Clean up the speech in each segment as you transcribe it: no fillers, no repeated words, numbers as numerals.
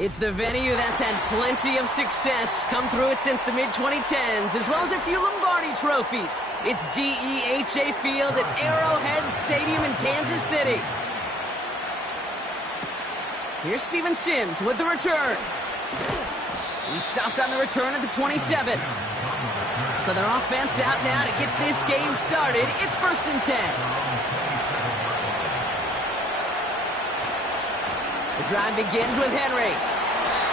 It's the venue that's had plenty of success, come through it since the mid-2010s, as well as a few Lombardi trophies. It's GEHA Field at Arrowhead Stadium in Kansas City. Here's Steven Sims with the return. He stopped on the return at the 27. So their offense out now to get this game started. It's 1st and 10. The drive begins with Henry.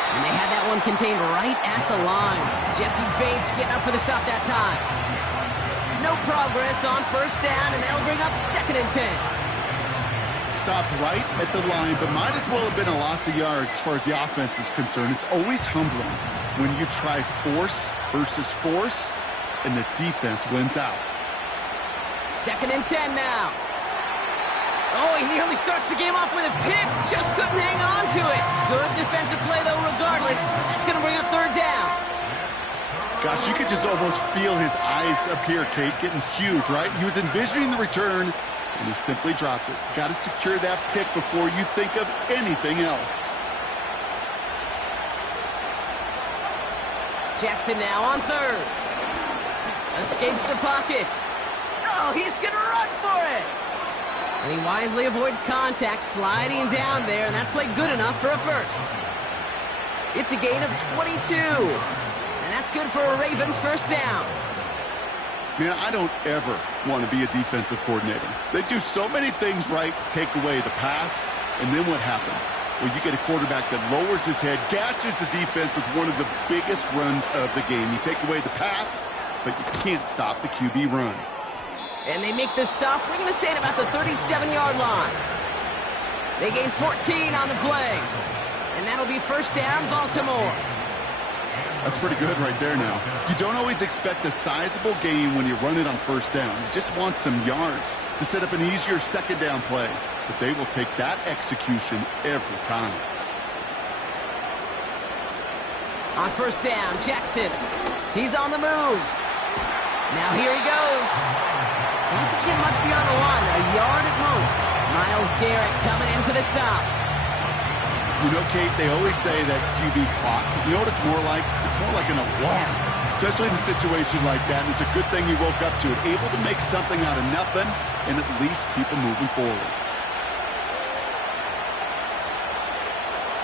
And they had that one contained right at the line. Jesse Bates getting up for the stop that time. No progress on 1st down, and that'll bring up 2nd and 10. Stopped right at the line, but might as well have been a loss of yards as far as the offense is concerned. It's always humbling when you try force versus force, and the defense wins out. 2nd and 10 now. Oh, he nearly starts the game off with a pick. Just couldn't hang on to it. Good defensive play, though, regardless. That's going to bring up 3rd down. Gosh, you could just almost feel his eyes up here, Kate, getting huge, right? He was envisioning the return, and he simply dropped it. Got to secure that pick before you think of anything else. Jackson now on 3rd. Escapes the pocket. Oh, he's going to run for it. And he wisely avoids contact, sliding down there, and that played good enough for a first. It's a gain of 22. And that's good for a Ravens 1st down. Man, I don't ever want to be a defensive coordinator. They do so many things right to take away the pass, and then what happens? Well, you get a quarterback that lowers his head, gashes the defense with one of the biggest runs of the game. You take away the pass, but you can't stop the QB run. And they make the stop. We're going to say it about the 37-yard line. They gain 14 on the play. And that'll be 1st down, Baltimore. That's pretty good right there now. You don't always expect a sizable gain when you run it on 1st down. You just want some yards to set up an easier 2nd down play. But they will take that execution every time. On 1st down, Jackson. He's on the move. Now here he goes. Doesn't get much beyond the line, a yard at most. Myles Garrett coming in for the stop. You know, Kate, they always say that QB clock. You know what it's more like? It's more like an alarm, especially in a situation like that. And it's a good thing you woke up to it, able to make something out of nothing and at least keep them moving forward.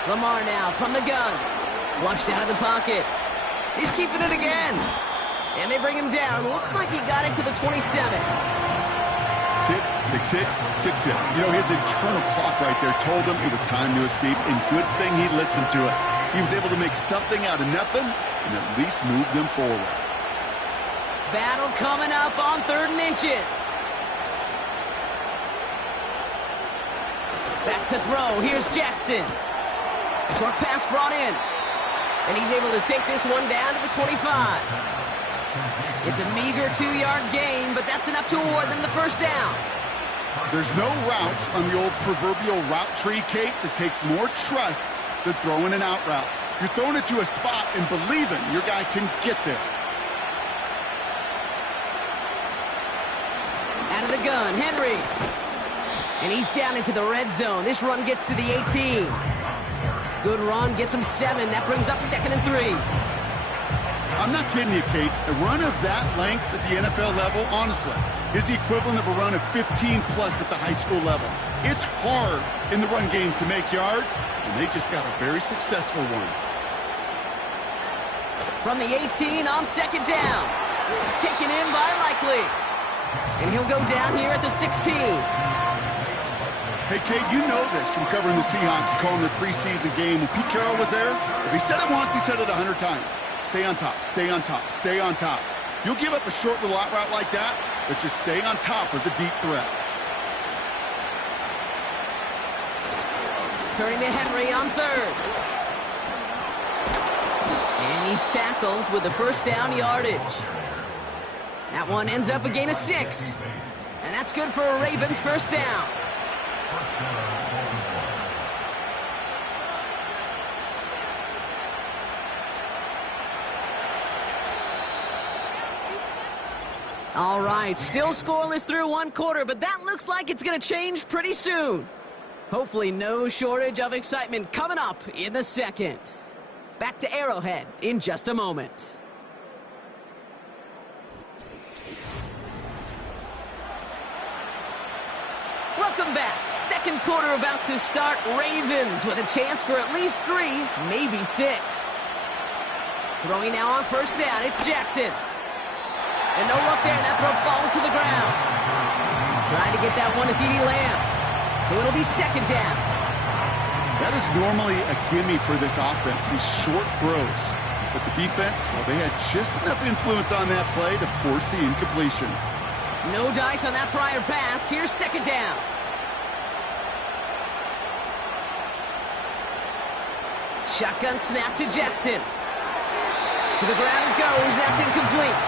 Lamar now from the gun. Flushed out of the pocket. He's keeping it again. And they bring him down. Looks like he got it to the 27. Tick, tick, tick, tick, tick. You know, his internal clock right there told him it was time to escape, and good thing he listened to it. He was able to make something out of nothing and at least move them forward. Battle coming up on 3rd and inches. Back to throw. Here's Jackson. Short pass brought in. And he's able to take this one down to the 25. It's a meager 2-yard gain, but that's enough to award them the 1st down. There's no routes on the old proverbial route tree, Kate, that takes more trust than throwing an out route. You're throwing it to a spot and believing your guy can get there. Out of the gun, Henry. And he's down into the red zone. This run gets to the 18. Good run, gets him 7. That brings up 2nd and 3. I'm not kidding you, Kate. A run of that length at the NFL level, honestly, is the equivalent of a run of 15-plus at the high school level. It's hard in the run game to make yards, and they just got a very successful one. From the 18 on 2nd down. Taken in by Likely. And he'll go down here at the 16. Hey, Kate, you know this from covering the Seahawks, calling their preseason game. When Pete Carroll was there, if he said it once, he said it 100 times. Stay on top, stay on top, stay on top. You'll give up a short little out route like that, but just stay on top of the deep threat. Turning to Henry on 3rd. And he's tackled with the 1st down yardage. That one ends up a gain of 6. And that's good for a Ravens 1st down. All right, still scoreless through 1 quarter, but that looks like it's going to change pretty soon. Hopefully no shortage of excitement coming up in the second. Back to Arrowhead in just a moment. Welcome back. Second quarter about to start. Ravens with a chance for at least 3, maybe 6. Throwing now on first down. It's Jackson. And no luck there. That throw falls to the ground. Trying to get that one to CeeDee Lamb. So it'll be second down. That is normally a gimme for this offense, these short throws. But the defense, well, they had just enough influence on that play to force the incompletion. No dice on that prior pass. Here's second down. Shotgun snap to Jackson. To the ground it goes. That's incomplete.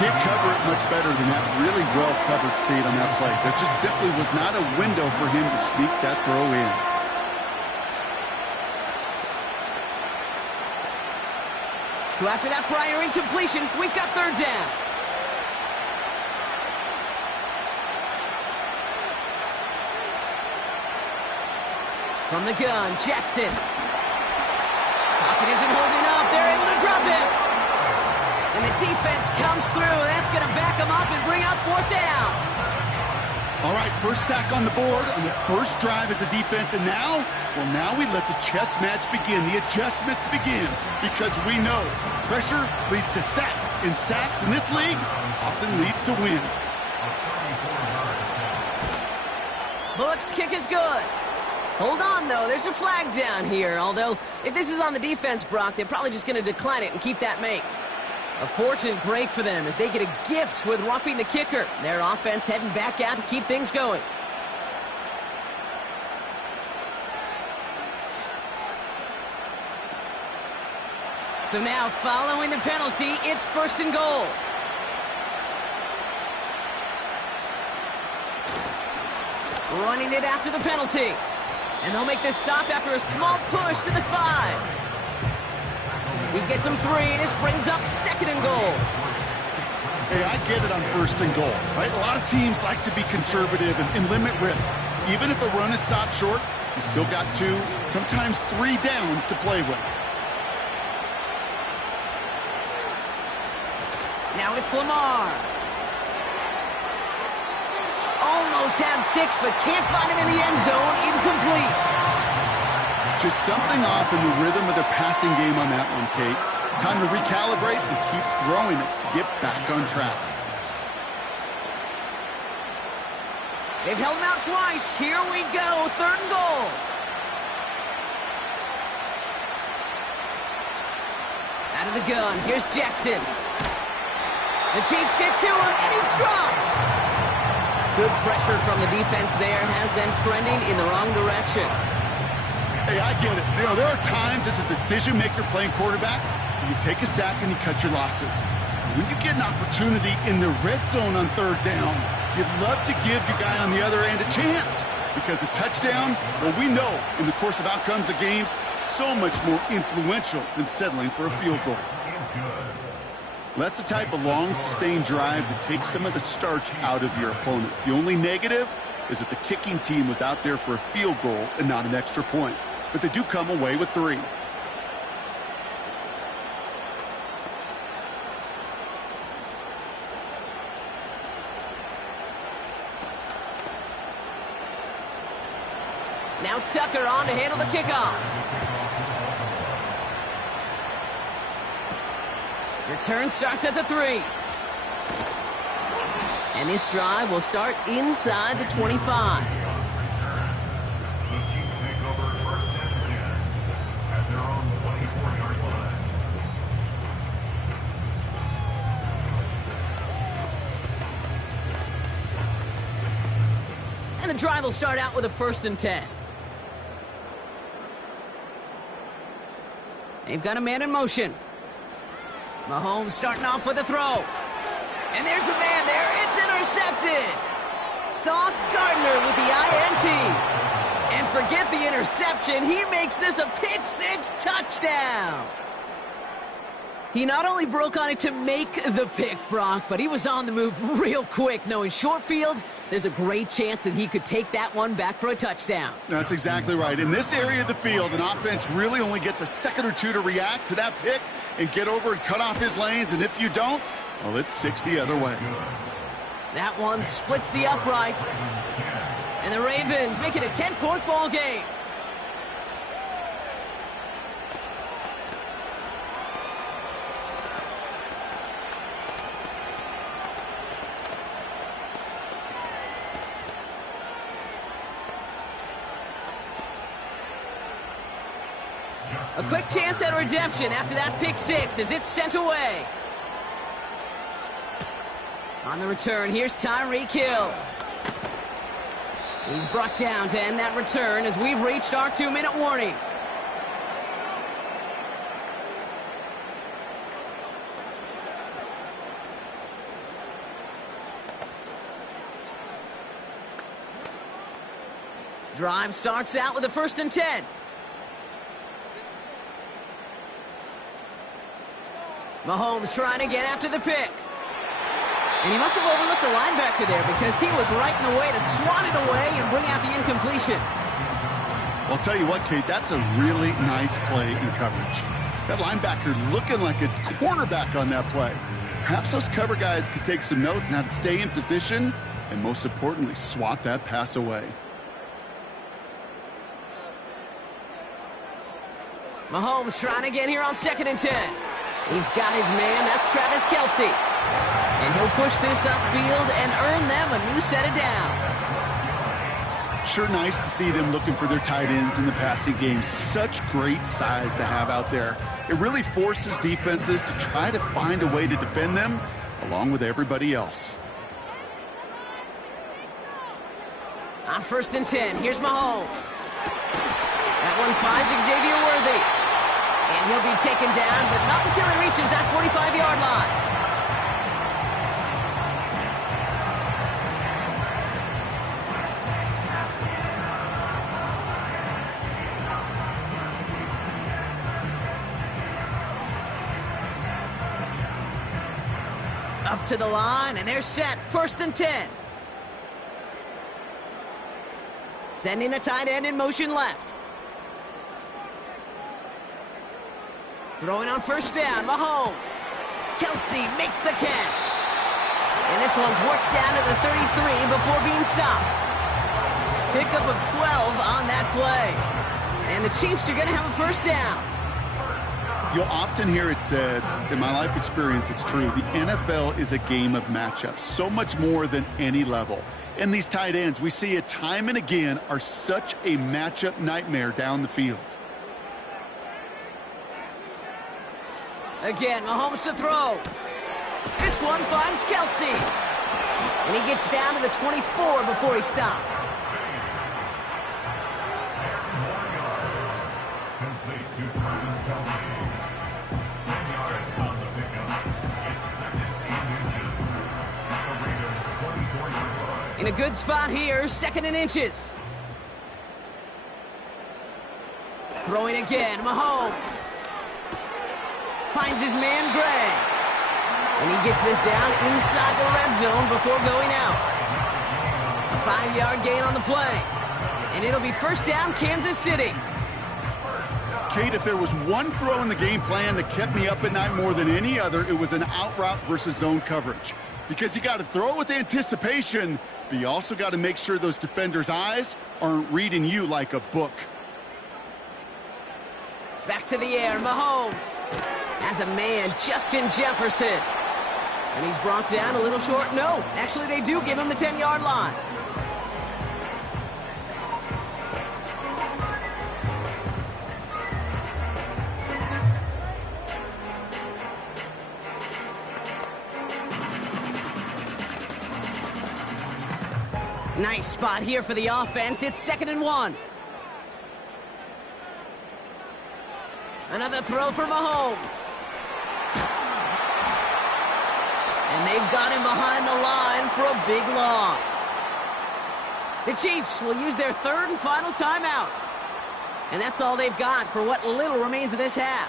Can't cover it much better than that really well-covered Kate on that play. There just simply was not a window for him to sneak that throw in. So after that prior incompletion, we've got third down. From the gun, Jackson. Pocket isn't holding up. They're able to drop him. And the defense comes through. That's going to back them up and bring up fourth down. All right, first sack on the board on the first drive as a defense. And now, well, now we let the chess match begin. The adjustments begin. Because we know pressure leads to sacks. And sacks in this league often leads to wins. Bullock's kick is good. Hold on, though. There's a flag down here. Although, if this is on the defense, Brock, they're probably just going to decline it and keep that make. A fortunate break for them as they get a gift with roughing the kicker. Their offense heading back out to keep things going. So now, following the penalty, it's first and goal. Running it after the penalty. And they'll make this stop after a small push to the 5. He gets him 3, and this brings up second and goal. Hey, I get it on first and goal, right? A lot of teams like to be conservative and limit risk. Even if a run is stopped short, you still got 2, sometimes 3 downs to play with. Now it's Lamar. Almost had 6, but can't find him in the end zone. Incomplete. Just something off in the rhythm of their passing game on that one, Kate. Time to recalibrate and keep throwing it to get back on track. They've held him out twice. Here we go. Third and goal. Out of the gun. Here's Jackson. The Chiefs get to him, and he's dropped. Good pressure from the defense there has them trending in the wrong direction. Hey, I get it. You know, there are times as a decision-maker playing quarterback, you take a sack and you cut your losses. When you get an opportunity in the red zone on third down, you'd love to give your guy on the other end a chance. Because a touchdown, well, we know in the course of outcomes of games, so much more influential than settling for a field goal. That's the type of long, sustained drive that takes some of the starch out of your opponent. The only negative is that the kicking team was out there for a field goal and not an extra point. But they do come away with 3. Now Tucker on to handle the kickoff. Return starts at the 3. And this drive will start inside the 25. And the drive will start out with a 1st and 10. They've got a man in motion. Mahomes starting off with a throw. And there's a man there. It's intercepted. Sauce Gardner with the INT. And forget the interception. He makes this a pick-6 touchdown. He not only broke on it to make the pick, Bronk, but he was on the move real quick, knowing short field, there's a great chance that he could take that one back for a touchdown. That's exactly right. In this area of the field, an offense really only gets a second or two to react to that pick and get over and cut off his lanes, and if you don't, well, it's 6 the other way. That one splits the uprights, and the Ravens make it a 10-point ball game. A quick chance at redemption after that pick six as it's sent away. On the return, here's Tyreek Hill. He's brought down to end that return as we've reached our 2-minute warning. Drive starts out with a 1st and 10. Mahomes trying to get after the pick. And he must have overlooked the linebacker there because he was right in the way to swat it away and bring out the incompletion. Well, I'll tell you what, Kate, that's a really nice play in coverage. That linebacker looking like a cornerback on that play. Perhaps those cover guys could take some notes on how to stay in position and, most importantly, swat that pass away. Mahomes trying to get here on 2nd and 10. He's got his man, that's Travis Kelce. And he'll push this upfield and earn them a new set of downs. Sure nice to see them looking for their tight ends in the passing game. Such great size to have out there. It really forces defenses to try to find a way to defend them along with everybody else. On 1st and 10, here's Mahomes. That one finds Xavier Worthy. And he'll be taken down, but not until he reaches that 45-yard line. Up to the line, and they're set. 1st and 10. Sending a tight end in motion left. Throwing on 1st down, Mahomes. Kelce makes the catch. And this one's worked down to the 33 before being stopped. Pickup of 12 on that play. And the Chiefs are going to have a 1st down. You'll often hear it said, in my life experience, it's true, the NFL is a game of matchups, so much more than any level. And these tight ends, we see it time and again, are such a matchup nightmare down the field. Again, Mahomes to throw. This one finds Kelce. And he gets down to the 24 before he stopped. In a good spot here, 2nd and inches. Throwing again, Mahomes. Finds his man, Gray. And he gets this down inside the red zone before going out. A 5-yard gain on the play. And it'll be 1st down, Kansas City. Kate, if there was one throw in the game plan that kept me up at night more than any other, it was an out route versus zone coverage. Because you got to throw with anticipation, but you also got to make sure those defenders' eyes aren't reading you like a book. Back to the air, Mahomes. Has a man, Justin Jefferson. And he's brought down a little short. No, actually they do give him the 10-yard line. Nice spot here for the offense. It's 2nd and 1. Another throw for Mahomes. And they've got him behind the line for a big loss. The Chiefs will use their 3rd and final timeout. And that's all they've got for what little remains of this half.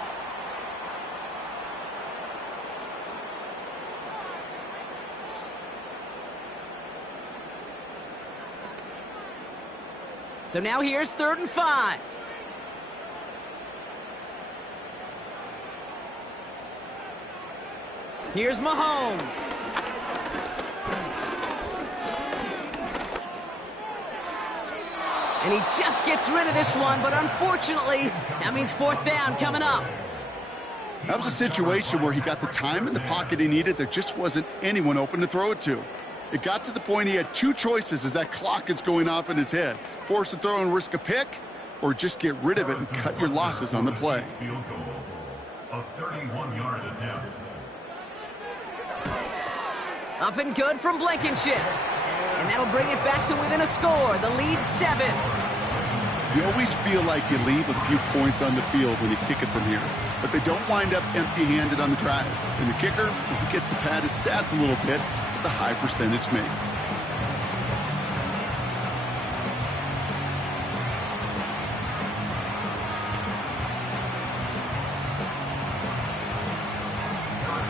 So now here's 3rd and 5. Here's Mahomes. And he just gets rid of this one, but unfortunately, that means 4th down coming up. That was a situation where he got the time in the pocket he needed. There just wasn't anyone open to throw it to. It got to the point he had 2 choices as that clock is going off in his head. Force a throw and risk a pick, or just get rid of it and cut your losses on the play. A 31-yard attempt. Up and good from Blankenship. And that'll bring it back to within a score. The lead 7. You always feel like you leave a few points on the field when you kick it from here. But they don't wind up empty-handed on the drive. And the kicker, he gets to pad his stats a little bit with a high percentage make.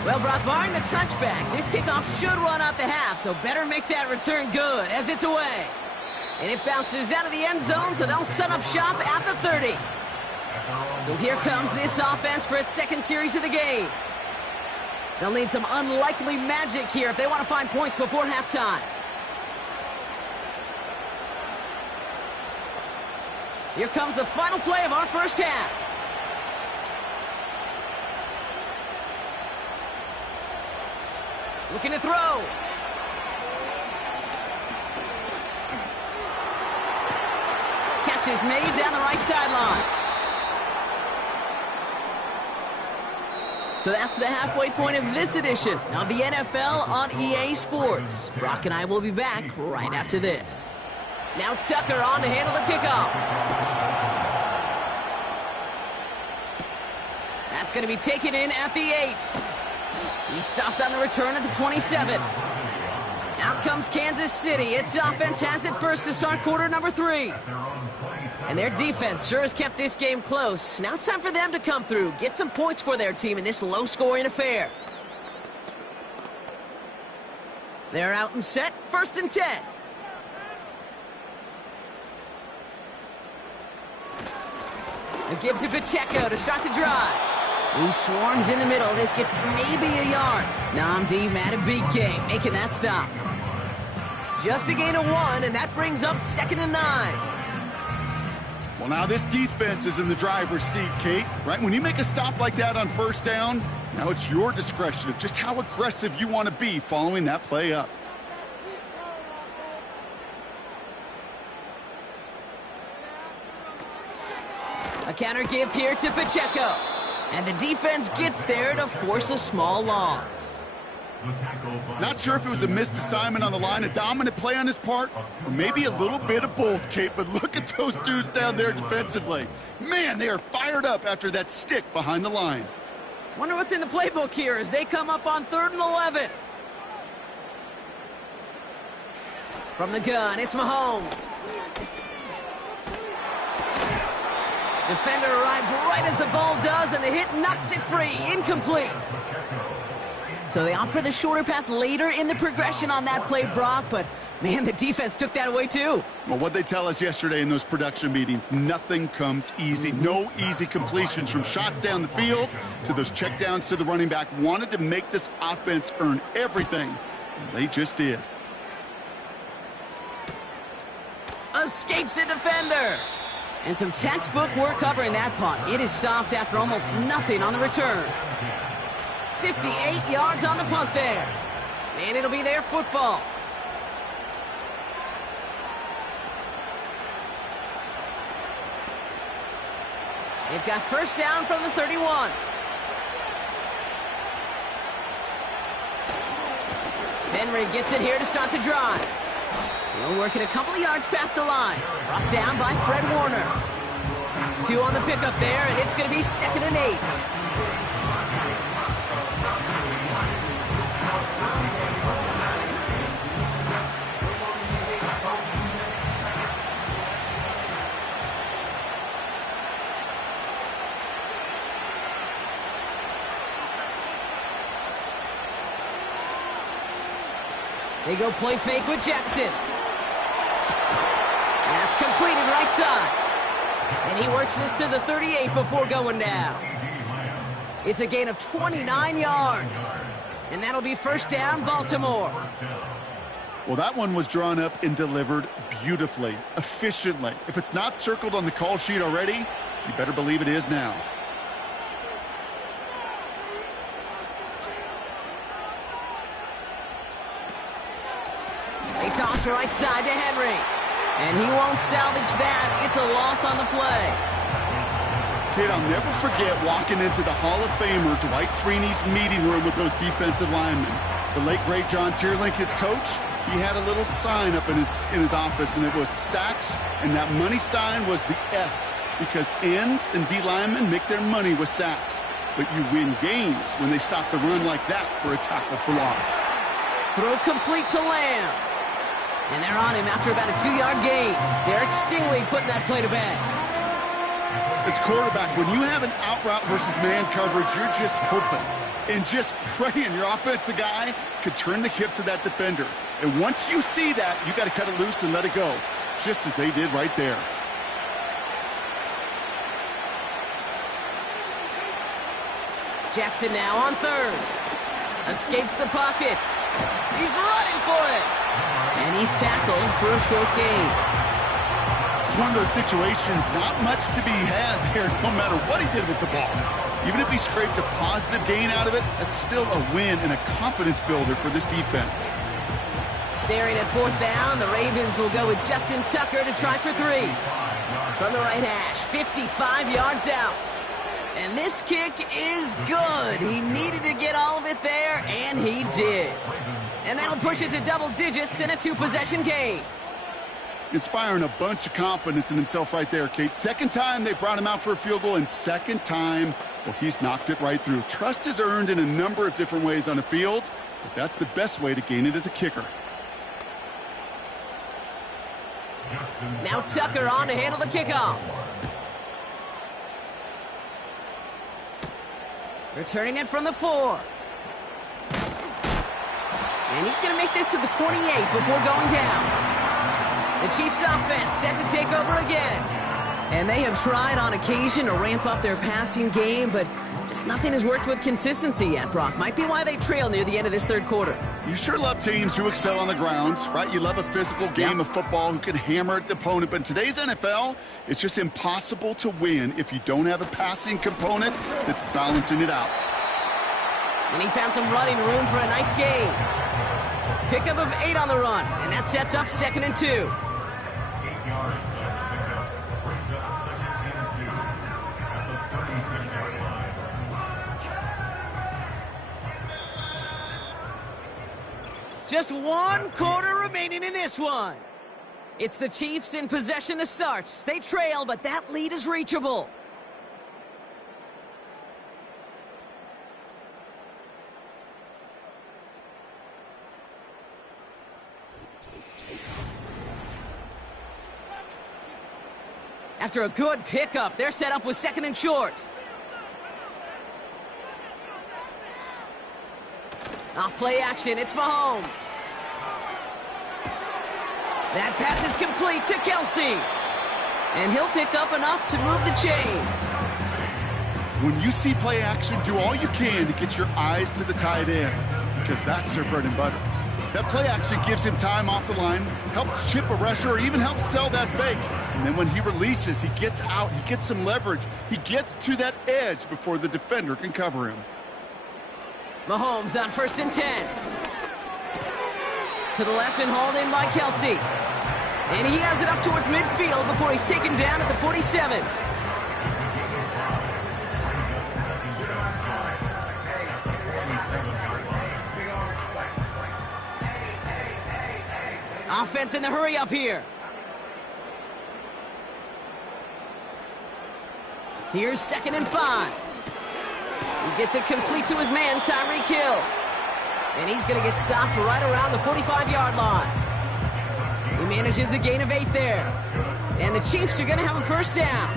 Well, Brock, barring the touchback, this kickoff should run out the half, so better make that return good as it's away. And it bounces out of the end zone, so they'll set up shop at the 30. So here comes this offense for its 2nd series of the game. They'll need some unlikely magic here if they want to find points before halftime. Here comes the final play of our first half. Looking to throw. Catch is made down the right sideline. So that's the halfway point of this edition of the NFL on EA Sports. Brock and I will be back right after this. Now Tucker on to handle the kickoff. That's going to be taken in at the 8. He stopped on the return at the 27. Out comes Kansas City. Its offense has it first to start quarter number 3. And their defense sure has kept this game close. Now it's time for them to come through, get some points for their team in this low-scoring affair. They're out and set, 1st and 10. It gives it Pacheco to start the drive. Who swarms in the middle. This gets maybe a yard. Nnamdi Madubuike making that stop. Just a gain of 1, and that brings up 2nd and 9. Well, now this defense is in the driver's seat, Kate, right? When you make a stop like that on 1st down, now it's your discretion of just how aggressive you want to be following that play up. A counter give here to Pacheco. And the defense gets there to force a small loss. Not sure if it was a missed assignment on the line, a dominant play on his part, or maybe a little bit of both, Kate, but look at those dudes down there defensively. Man, they are fired up after that stick behind the line. Wonder what's in the playbook here as they come up on 3rd and 11. From the gun, it's Mahomes. Defender arrives right as the ball does, and the hit knocks it free. Incomplete. So they opt for the shorter pass later in the progression on that play, Brock, but, man, the defense took that away, too. Well, what they tell us yesterday in those production meetings, nothing comes easy. No easy completions from shots down the field to those checkdowns to the running back. Wanted to make this offense earn everything. They just did. Escapes a defender. And some textbook work covering that punt. It is stopped after almost nothing on the return. 58 yards on the punt there. And it'll be their football. They've got 1st down from the 31. Henry gets it here to start the drive. He'll work it a couple of yards past the line. Brought down by Fred Warner. 2 on the pickup there, and it's going to be 2nd and 8. They go play fake with Jackson. That's It's completed right side. And he works this to the 38 before going down. It's a gain of 29 yards. And that'll be first down, Baltimore. Well, that one was drawn up and delivered beautifully, efficiently. If it's not circled on the call sheet already, you better believe it is now. They toss right side to Henry. And he won't salvage that. It's a loss on the play. Kid, I'll never forget walking into the Hall of Famer Dwight Freeney's meeting room with those defensive linemen. The late, great John Tierlink, his coach, he had a little sign up in his office, and it was sacks, and that money sign was the S, because ends and D linemen make their money with sacks. But you win games when they stop the run like that for a tackle for loss. Throw complete to Lamb. And they're on him after about a 2-yard gain. Derek Stingley putting that play to bed. As quarterback, when you have an out route versus man coverage, you're just hoping and just praying your offensive guy could turn the hips of that defender. And once you see that, you got to cut it loose and let it go, just as they did right there. Jackson now on third. Escapes the pocket. He's running for it. And he's tackled for a short gain. It's one of those situations, not much to be had there, no matter what he did with the ball. Even if he scraped a positive gain out of it, that's still a win and a confidence builder for this defense. Staring at fourth down, the Ravens will go with Justin Tucker to try for 3. From the right hash, 55 yards out. And this kick is good. He needed to get all of it there, and he did. And that'll push it to double digits in a 2-possession game. Inspiring a bunch of confidence in himself right there, Kate. Second time they brought him out for a field goal, and second time, well, he's knocked it right through. Trust is earned in a number of different ways on the field, but that's the best way to gain it as a kicker. Now Tucker on to handle the kickoff. Returning it from the 4. And he's going to make this to the 28 before going down. The Chiefs offense set to take over again. And they have tried on occasion to ramp up their passing game, but just nothing has worked with consistency yet, Brock. Might be why they trail near the end of this third quarter. You sure love teams who excel on the ground, right? You love a physical game of football who can hammer at the opponent. But in today's NFL, it's just impossible to win if you don't have a passing component that's balancing it out. And he found some running room for a nice gain. Pickup of 8 on the run, and that sets up 2nd and 2. 8 yards after pickup brings up 2nd and 2 at the 36-yard line. Just 1 quarter remaining in this one. It's the Chiefs in possession to start. They trail, but that lead is reachable. After a good pickup, they're set up with 2nd and short. Off play action, it's Mahomes. That pass is complete to Kelsey. And he'll pick up enough to move the chains. When you see play action, do all you can to get your eyes to the tight end, because that's their bread and butter. That play action gives him time off the line, helps chip a rusher, or even helps sell that fake. And then when he releases, he gets out, he gets some leverage. He gets to that edge before the defender can cover him. Mahomes on 1st and 10. To the left and hauled in by Kelsey. And he has it up towards midfield before he's taken down at the 47. Offense in the hurry up here. Here's 2nd and 5. He gets it complete to his man, Tyreek Hill. And he's going to get stopped right around the 45-yard line. He manages a gain of 8 there. And the Chiefs are going to have a first down.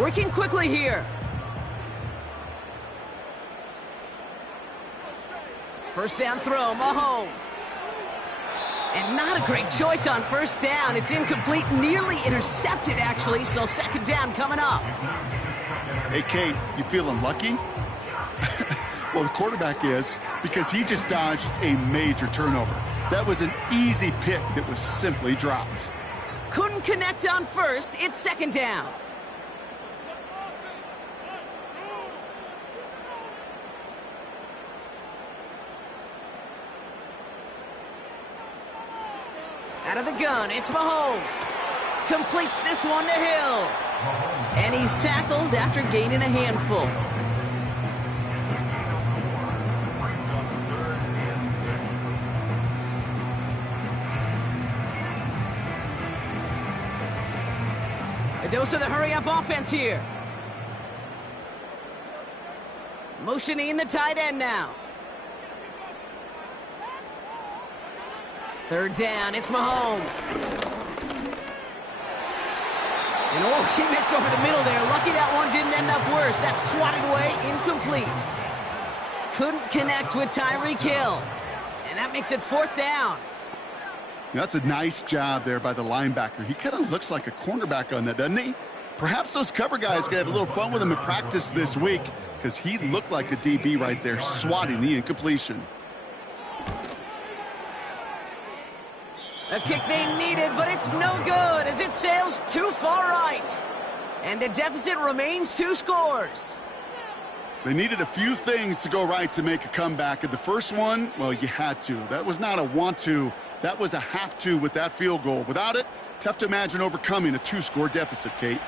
Working quickly here. First down throw, Mahomes. And not a great choice on first down. It's incomplete, nearly intercepted, actually, so second down coming up. Hey, Kate, you feeling lucky? Well, the quarterback is, because he just dodged a major turnover. That was an easy pick that was simply dropped. Couldn't connect on first. It's second down. Out of the gun, it's Mahomes. Completes this one to Hill. And he's tackled after gaining a handful. A dose of the hurry-up offense here. Motioning the tight end now. Third down, it's Mahomes. And oh, he missed over the middle there. Lucky that one didn't end up worse. That's swatted away, incomplete. Couldn't connect with Tyreek Hill. And that makes it fourth down. That's a nice job there by the linebacker. He kind of looks like a cornerback on that, doesn't he? Perhaps those cover guys can have a little fun with him in practice this week, because he looked like a DB right there, swatting the incompletion. A kick they needed, but it's no good as it sails too far right. And the deficit remains 2 scores. They needed a few things to go right to make a comeback. And the first one, well, you had to. That was not a want to. That was a have to with that field goal. Without it, tough to imagine overcoming a 2-score deficit, Kate.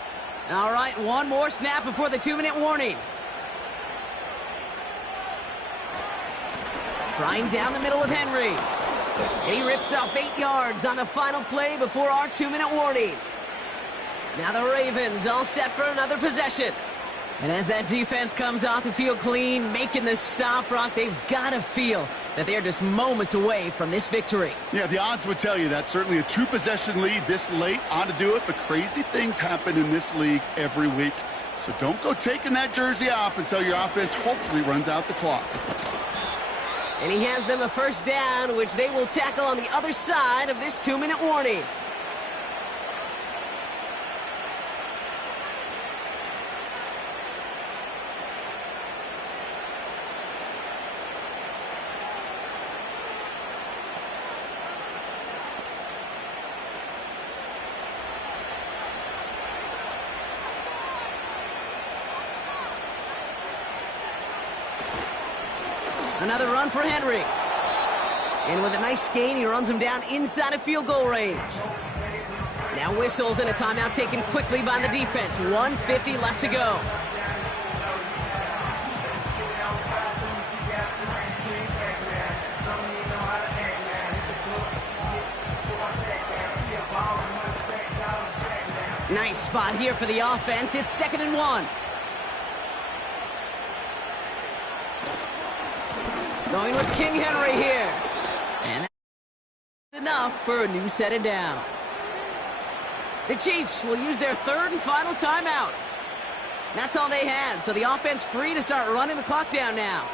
All right, one more snap before the 2-minute warning. Trying down the middle with Henry. And he rips off 8 yards on the final play before our 2-minute warning. Now the Ravens all set for another possession. And as that defense comes off the field clean, making the stop, Brock, they've got to feel that they're just moments away from this victory. Yeah, the odds would tell you that. Certainly a 2-possession lead this late ought to do it, but crazy things happen in this league every week. So don't go taking that jersey off until your offense hopefully runs out the clock. And he hands them a first down, which they will tackle on the other side of this 2-minute warning. Another run for Henry. And with a nice gain, he runs him down inside of field goal range. Now whistles and a timeout taken quickly by the defense. 1:50 left to go. Nice spot here for the offense. It's 2nd and 1. Going with King Henry here. And that's enough for a new set of downs. The Chiefs will use their 3rd and final timeout. That's all they had, so the offense free to start running the clock down now.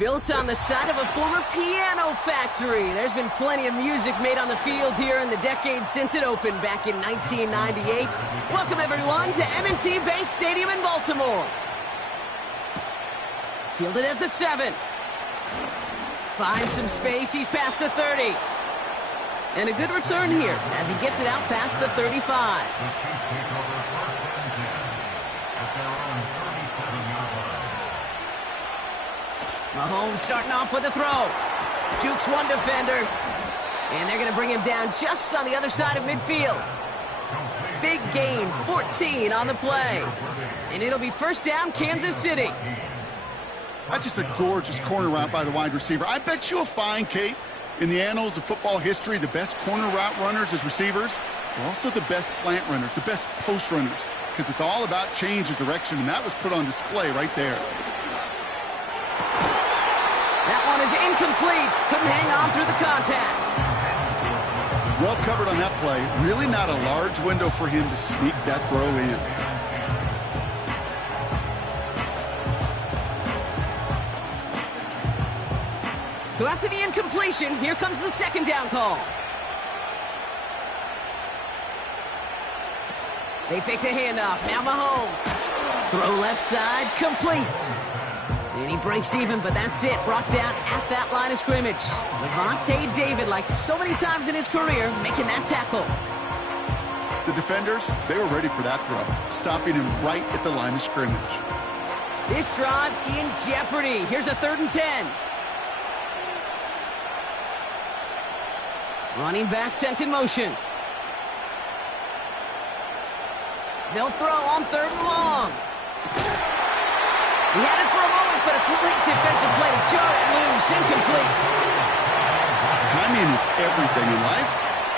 Built on the side of a former piano factory. There's been plenty of music made on the field here in the decades since it opened back in 1998. Welcome, everyone, to M&T Bank Stadium in Baltimore. Fielded at the 7. Finds some space. He's past the 30. And a good return here as he gets it out past the 35. The Chiefs take over first and 10 at their own 37-yard line. Mahomes starting off with a throw. Jukes one defender. And they're going to bring him down just on the other side of midfield. Big gain, 14 on the play. And it'll be first down, Kansas City. That's just a gorgeous corner route by the wide receiver. I bet you'll find, Kate, in the annals of football history, the best corner route runners as receivers are also the best slant runners, the best post runners, because it's all about change of direction, and that was put on display right there. That one is incomplete. Couldn't hang on through the contact. Well covered on that play. Really not a large window for him to sneak that throw in. So after the incompletion, here comes the second down call. They fake the handoff. Now Mahomes. Throw left side, complete. And he breaks even, but that's it. Brought down at that line of scrimmage. Lavonte David, like so many times in his career, making that tackle. The defenders, they were ready for that throw, stopping him right at the line of scrimmage. This drive in jeopardy. Here's a 3rd and 10. Running back sent in motion. They'll throw on 3rd and long. He had it for a moment, but a great defensive play to jar it loose. Incomplete. Timing is everything in life,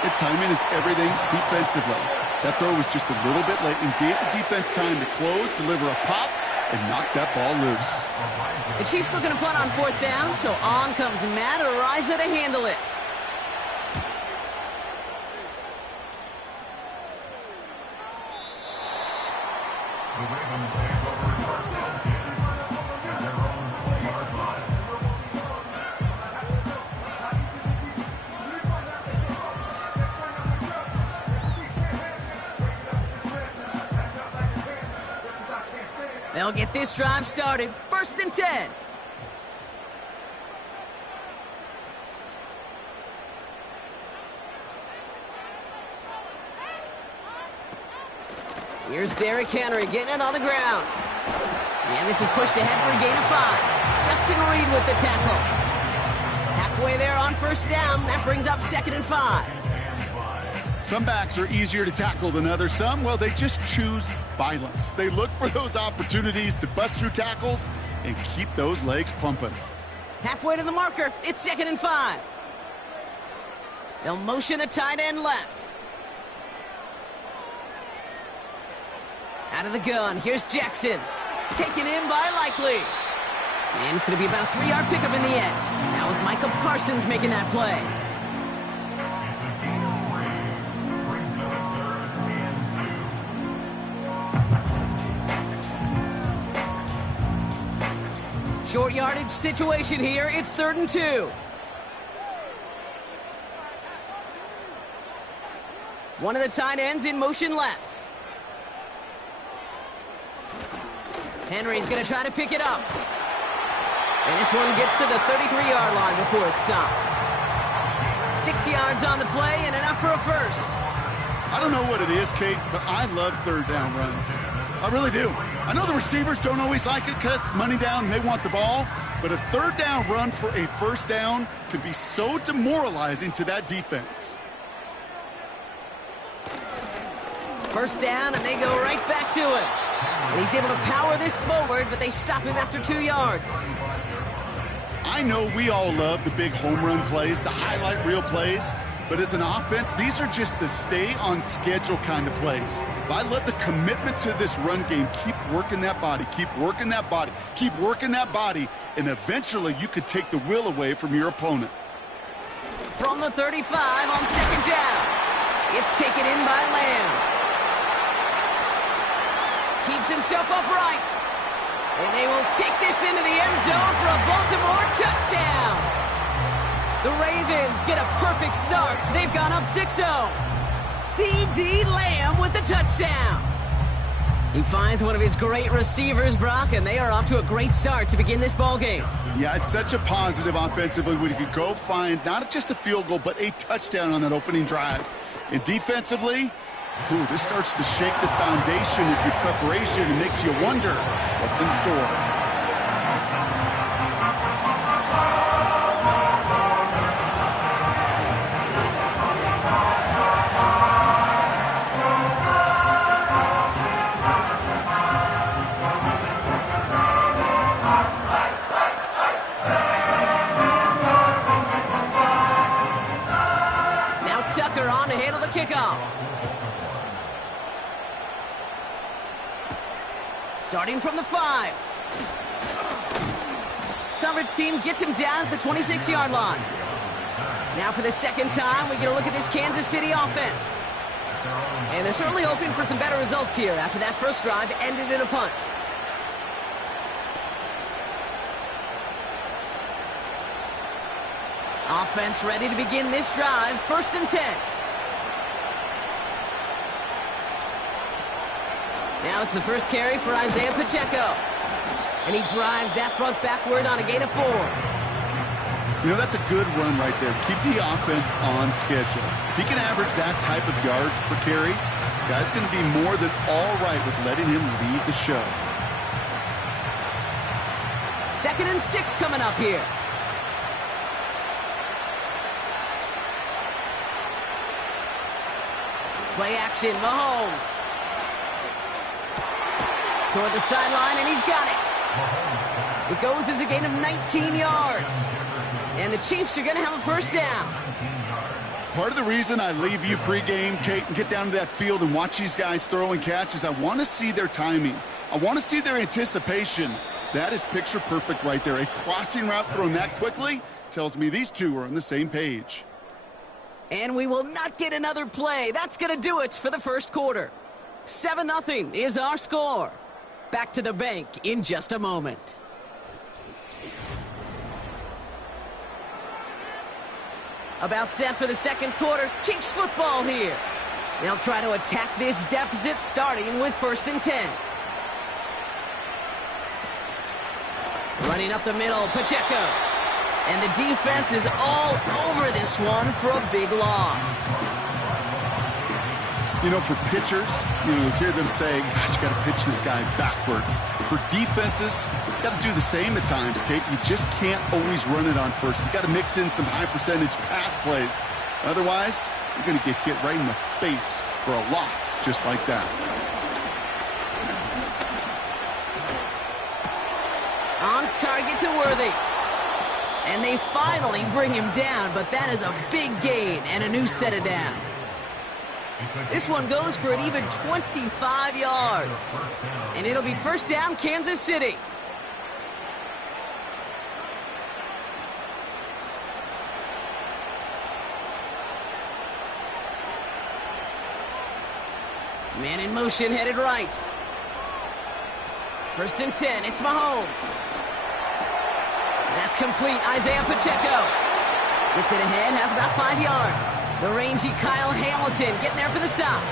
and timing is everything defensively. That throw was just a little bit late and gave the defense time to close, deliver a pop, and knock that ball loose. The Chiefs looking to punt on 4th down, so on comes Matt Araiza to handle it. The Ravens take over first and 10 at their own 20-yard line. They'll get this drive started. 1st and 10. Here's Derrick Henry getting it on the ground. And this is pushed ahead for a gain of 5. Justin Reed with the tackle. Halfway there on 1st down. That brings up 2nd and 5. Some backs are easier to tackle than others. Some, well, they just choose violence. They look for those opportunities to bust through tackles and keep those legs pumping. Halfway to the marker. It's 2nd and 5. They'll motion a tight end left. Out of the gun, here's Jackson. Taken in by Likely. And it's going to be about a 3-yard pickup in the end. That was Micah Parsons making that play. It's a gain of 3. Brings up 3rd and 2. Short yardage situation here. It's 3rd and 2. One of the tight ends in motion left. Henry's going to try to pick it up. And this one gets to the 33-yard line before it's stopped. 6 yards on the play and enough for a first. I don't know what it is, Kate, but I love 3rd down runs. I really do. I know the receivers don't always like it because it's money down and they want the ball, but a 3rd down run for a 1st down can be so demoralizing to that defense. 1st down, and they go right back to him. And he's able to power this forward, but they stop him after 2 yards. I know we all love the big home run plays, the highlight reel plays, but as an offense, these are just the stay-on-schedule kind of plays. I love the commitment to this run game. Keep working that body, keep working that body, keep working that body, and eventually you could take the will away from your opponent. From the 35 on 2nd down. It's taken in by Lamb. Keeps himself upright. And they will take this into the end zone for a Baltimore touchdown. The Ravens get a perfect start. They've gone up 6-0. C.D. Lamb with the touchdown. He finds one of his great receivers, Brock, and they are off to a great start to begin this ballgame. Yeah, it's such a positive offensively when you could go find not just a field goal, but a touchdown on that opening drive. And defensively, this starts to shake the foundation of your preparation and makes you wonder what's in store. Tucker on to handle the kickoff. Starting from the 5. Coverage team gets him down at the 26-yard line. Now for the second time, we get a look at this Kansas City offense. And they're certainly hoping for some better results here after that first drive ended in a punt. Offense ready to begin this drive. 1st and 10. Now it's the first carry for Isaiah Pacheco. And he drives that front backward on a gain of 4. You know, that's a good run right there. Keep the offense on schedule. If he can average that type of yards per carry, this guy's going to be more than all right with letting him lead the show. 2nd and 6 coming up here. Play action, Mahomes. Toward the sideline, and he's got it. It goes as a gain of 19 yards. And the Chiefs are going to have a first down. Part of the reason I leave you pregame, Kate, and get down to that field and watch these guys throw and catch is I want to see their timing. I want to see their anticipation. That is picture perfect right there. A crossing route thrown that quickly tells me these two are on the same page. And we will not get another play. That's going to do it for the first quarter. 7-0 is our score. Back to the bank in just a moment. About set for the second quarter. Chiefs football here. They'll try to attack this deficit starting with 1st and 10. Running up the middle, Pacheco. And the defense is all over this one for a big loss. You know, for pitchers, you hear them say, gosh, you got to pitch this guy backwards. For defenses, you got to do the same at times, Kate. You just can't always run it on first. You got to mix in some high-percentage pass plays. Otherwise, you're going to get hit right in the face for a loss just like that. On target to Worthy. And they finally bring him down, but that is a big gain and a new set of downs. This one goes for an even 25 yards. And it'll be first down, Kansas City. Man in motion, headed right. 1st and 10, it's Mahomes. That's complete. Isaiah Pacheco gets it ahead, has about 5 yards. The rangy Kyle Hamilton getting there for the stop.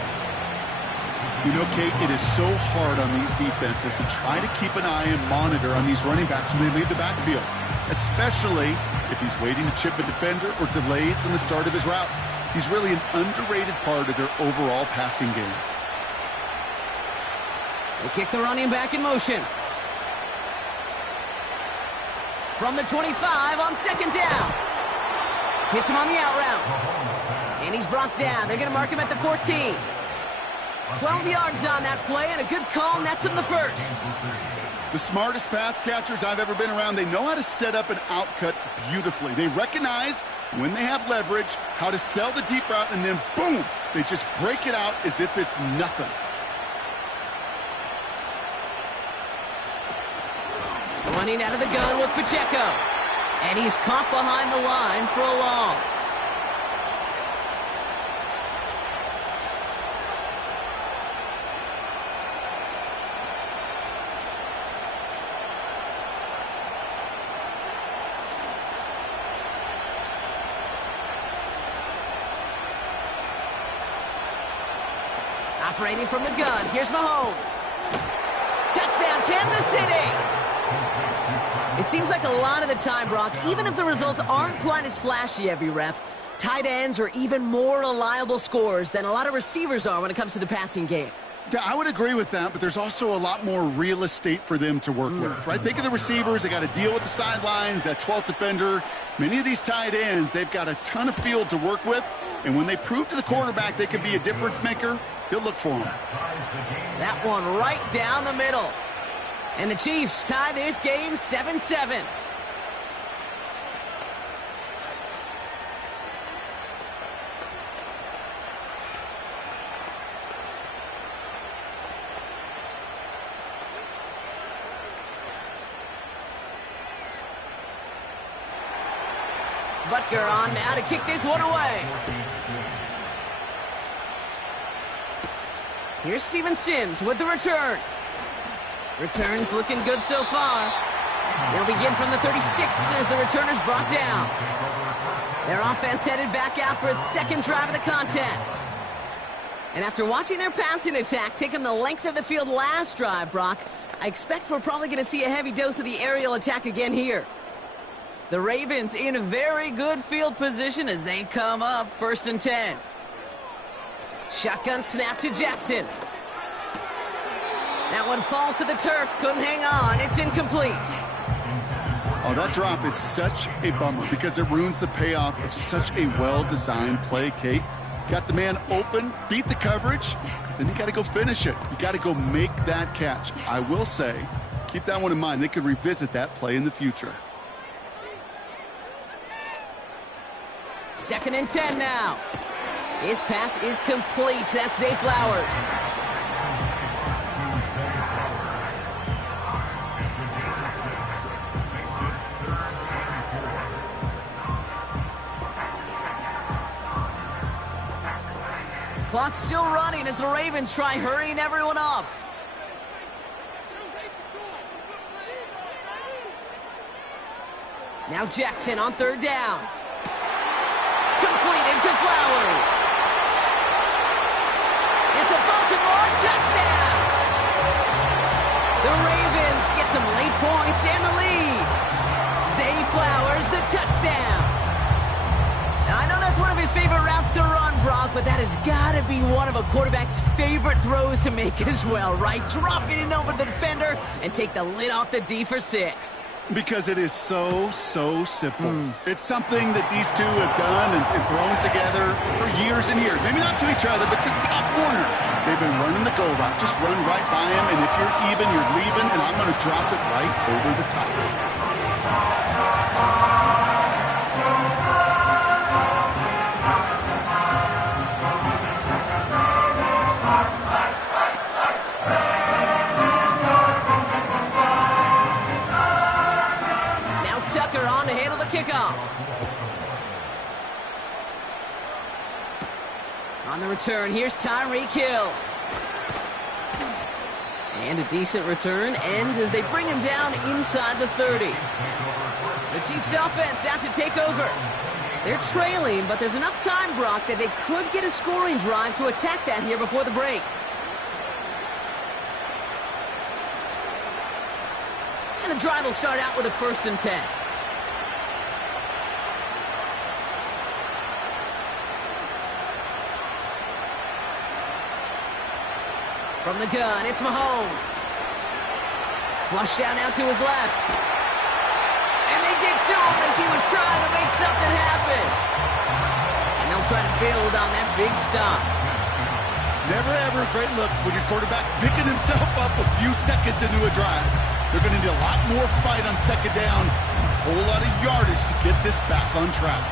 You know, Kate, it is so hard on these defenses to try to keep an eye and monitor on these running backs when they leave the backfield, especially if he's waiting to chip a defender or delays in the start of his route. He's really an underrated part of their overall passing game. They kick the running back in motion. From the 25 on 2nd down. Hits him on the out route. And he's brought down. They're going to mark him at the 14. 12 yards on that play, and a good call nets him the first. The smartest pass catchers I've ever been around, they know how to set up an outcut beautifully. They recognize when they have leverage, how to sell the deep route, and then boom, they just break it out as if it's nothing. Running out of the gun with Pacheco. And he's caught behind the line for a loss. Operating from the gun, here's Mahomes. Touchdown, Kansas City! It seems like a lot of the time, Brock, even if the results aren't quite as flashy every rep, tight ends are even more reliable scorers than a lot of receivers are when it comes to the passing game. Yeah, I would agree with that, but there's also a lot more real estate for them to work with, right? Think of the receivers. They got to deal with the sidelines, that 12th defender. Many of these tight ends, they've got a ton of field to work with, and when they prove to the quarterback they can be a difference maker, he'll look for them. That one right down the middle. And the Chiefs tie this game 7-7. Butker on now to kick this one away. Here's Steven Sims with the return. Returns looking good so far. They'll begin from the 36 as the returner's brought down. Their offense headed back out for its second drive of the contest. And after watching their passing attack take them the length of the field last drive, Brock, I expect we're probably going to see a heavy dose of the aerial attack again here. The Ravens in a very good field position as they come up 1st and 10. Shotgun snap to Jackson. That one falls to the turf. Couldn't hang on. It's incomplete. Oh, that drop is such a bummer because it ruins the payoff of such a well-designed play, Kate. Got the man open, beat the coverage, then you got to go finish it. You got to go make that catch. I will say, keep that one in mind. They could revisit that play in the future. 2nd and 10 now. His pass is complete. That's Zay Flowers. Clock's still running as the Ravens try hurrying everyone up. Now Jackson on 3rd down. Completed to Flowers. It's a Baltimore touchdown. The Ravens get some late points and the lead. Zay Flowers, the touchdown. Now, I know that's one of his favorite routes to run, Brock, but that has got to be one of a quarterback's favorite throws to make as well, right? Drop it in over the defender and take the lid off the D for 6. Because it is so simple. It's something that these two have done and thrown together for years and years. Maybe not to each other, but since Pop Warner. They've been running the go route. Just run right by him, and if you're even, you're leaving, and I'm going to drop it right over the top. Tucker on to handle the kickoff. On the return, here's Tyreek Hill. And a decent return ends as they bring him down inside the 30. The Chiefs offense out to take over. They're trailing, but there's enough time, Brock, that they could get a scoring drive to attack that here before the break. And the drive will start out with a 1st and 10. From the gun, it's Mahomes. Flush down now to his left. And they get to him as he was trying to make something happen. And they'll try to build on that big stop. Never ever a great look when your quarterback's picking himself up a few seconds into a drive. They're going to need a lot more fight on 2nd down. A whole lot of yardage to get this back on track.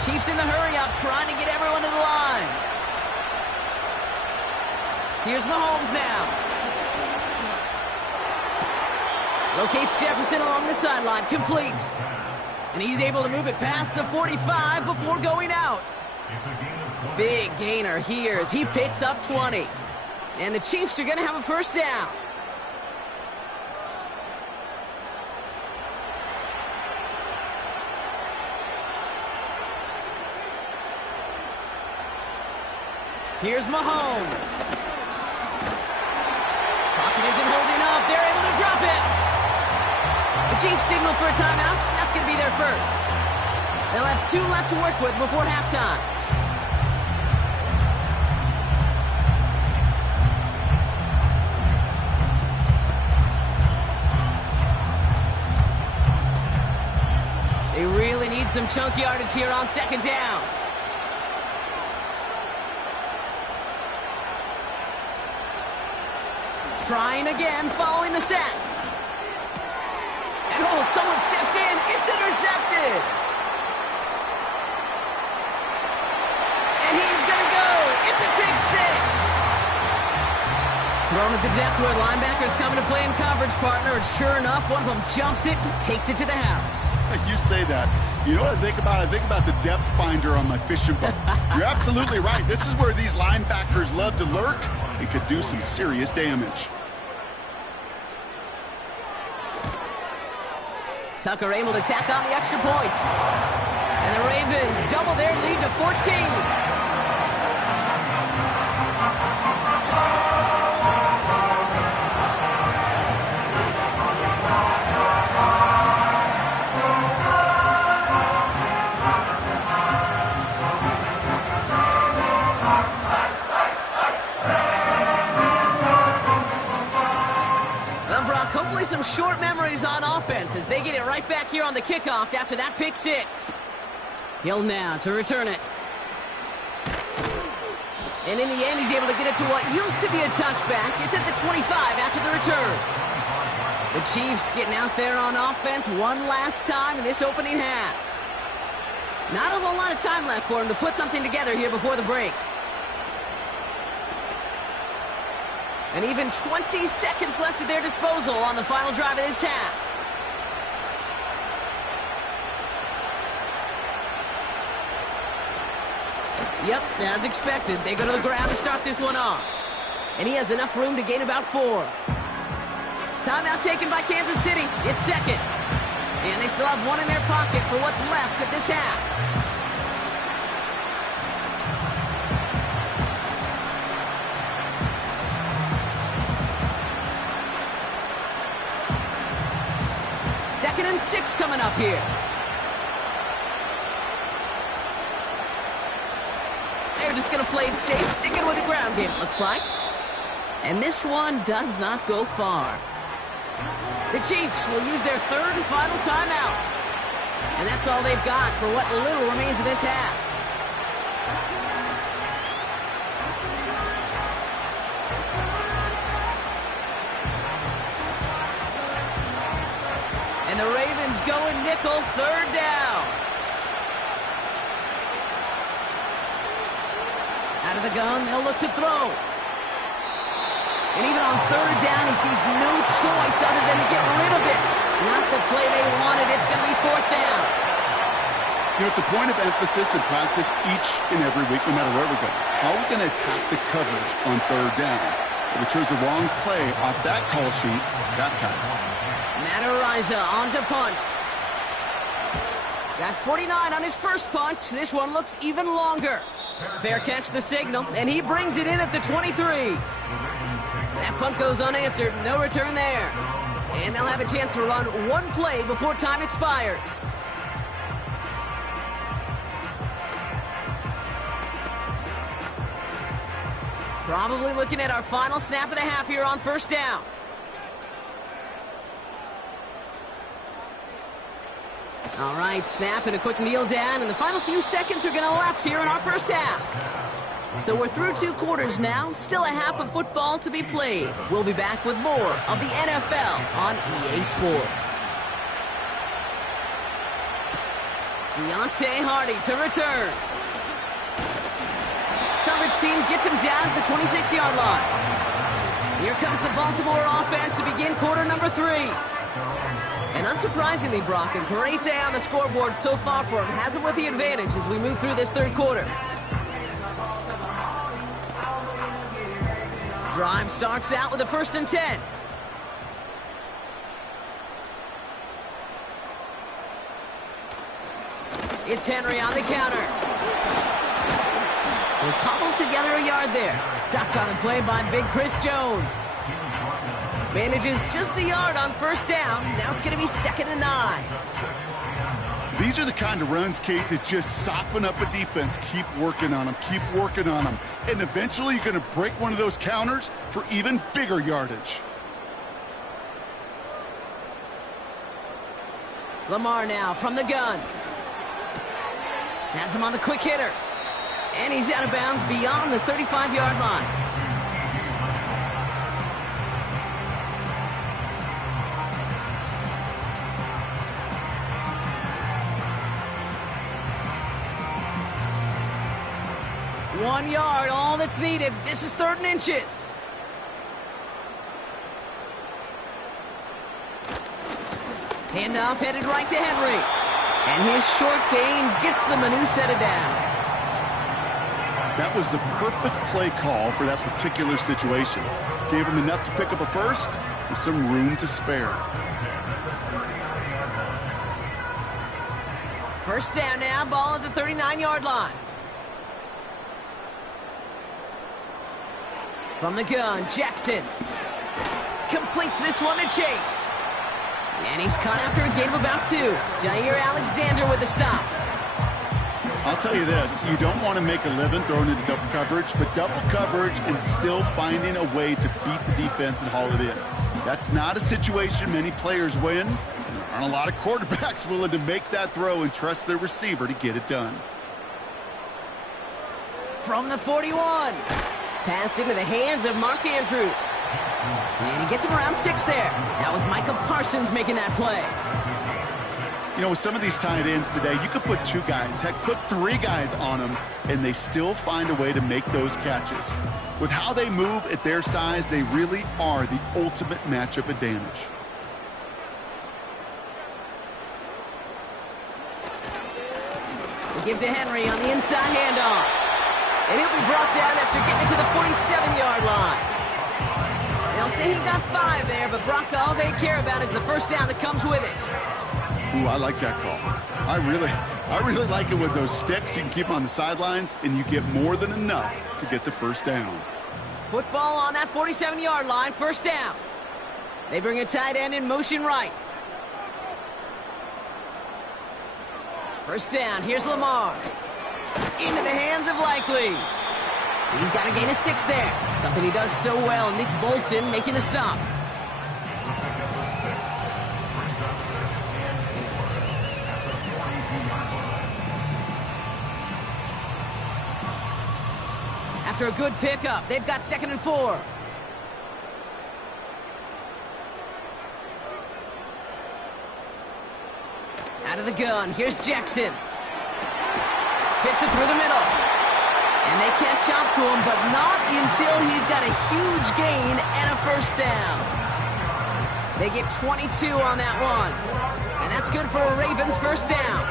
Chiefs in the hurry-up, trying to get everyone to the line. Here's Mahomes now. Locates Jefferson along the sideline, complete. And he's able to move it past the 45 before going out. Big gainer here as he picks up 20. And the Chiefs are going to have a 1st down. Here's Mahomes. stop him. The Chiefs signal for a timeout. That's going to be their first. They'll have 2 left to work with before halftime. They really need some chunk yardage here on second down. Trying again, following the sack. And oh, someone stepped in. It's intercepted. And he's going to go. It's a pick 6. Thrown at the depth where linebackers coming to play in coverage, partner. And sure enough, one of them jumps it and takes it to the house. You say that. You know what I think about? I think about the depth finder on my fishing boat. You're absolutely right. This is where these linebackers love to lurk. It could do some serious damage. Tucker able to tack on the extra point. And the Ravens double their lead to 14. Hopefully some short memories on offense as they get it right back here on the kickoff after that pick 6. Hill now to return it. And in the end, he's able to get it to what used to be a touchback. It's at the 25 after the return. The Chiefs getting out there on offense one last time in this opening half. Not a whole lot of time left for him to put something together here before the break. And even 20 seconds left at their disposal on the final drive of this half. Yep, as expected, they go to the ground to start this one off. And he has enough room to gain about 4. Timeout taken by Kansas City. It's second. And they still have 1 in their pocket for what's left of this half. Second and 6 coming up here. They're just going to play it safe, sticking with the ground game, it looks like. And this one does not go far. The Chiefs will use their 3rd and final timeout. And that's all they've got for what little remains of this half. And the Ravens going nickel, 3rd down. Out of the gun, they'll look to throw. And even on 3rd down, he sees no choice other than to get rid of it. Not the play they wanted. It's going to be 4th down. You know, it's a point of emphasis in practice each and every week, no matter where we go. How are we going to attack the coverage on 3rd down? If we chose the wrong play off that call sheet, that time. Matt Araiza on to punt. Got 49 on his first punt. This one looks even longer. Fair catch the signal, and he brings it in at the 23. That punt goes unanswered. No return there. And they'll have a chance to run 1 play before time expires. Probably looking at our final snap of the half here on 1st down. All right, snap and a quick kneel down, and the final few seconds are going to elapse here in our first half. So we're through 2 quarters now, still a half of football to be played. We'll be back with more of the NFL on EA Sports. Deontay Hardy to return. Coverage team gets him down at the 26-yard line. Here comes the Baltimore offense to begin quarter number 3. And unsurprisingly, Brock, a great day on the scoreboard so far for him. Has him with the advantage as we move through this 3rd quarter. Drive starts out with a 1st and 10. It's Henry on the counter. We'll cobble together a yard there. Stopped on the play by big Chris Jones. Manages just a yard on first down. Now it's going to be 2nd and 9. These are the kind of runs, Kate, that just soften up a defense. Keep working on them, keep working on them. And eventually you're going to break one of those counters for even bigger yardage. Lamar now from the gun. Has him on the quick hitter. And he's out of bounds beyond the 35-yard line. One yard, all that's needed. This is 3rd and inches. Handoff headed right to Henry. And his short gain gets them a new set of downs. That was the perfect play call for that particular situation. Gave him enough to pick up a first with some room to spare. First down now, ball at the 39-yard line. From the gun, Jackson completes this one to Chase. And he's caught after a gain of about 2. Jair Alexander with the stop. I'll tell you this, you don't want to make a living throwing into double coverage, but double coverage and still finding a way to beat the defense and haul it in. That's not a situation many players win. There aren't a lot of quarterbacks willing to make that throw and trust their receiver to get it done. From the 41. Pass into the hands of Mark Andrews. And he gets him around 6 there. That was Micah Parsons making that play. You know, with some of these tight ends today, you could put 2 guys, heck, put 3 guys on them, and they still find a way to make those catches. With how they move at their size, they really are the ultimate matchup advantage. We'll give to Henry on the inside handoff. And he'll be brought down after getting it to the 47-yard line. They'll say he got 5 there, but Brock, all they care about is the first down that comes with it. Ooh, I like that call. I really like it with those sticks. You can keep them on the sidelines, and you get more than enough to get the first down. Football on that 47-yard line, first down. They bring a tight end in motion right. First down, here's Lamar. Into the hands of Likely. He's got a gain of 6 there. Something he does so well. Nick Bolton making the stop. After a good pickup, they've got 2nd and 4. Out of the gun, here's Jackson. Fits it through the middle. And they catch up to him, but not until he's got a huge gain and a first down. They get 22 on that one. And that's good for a Ravens first down.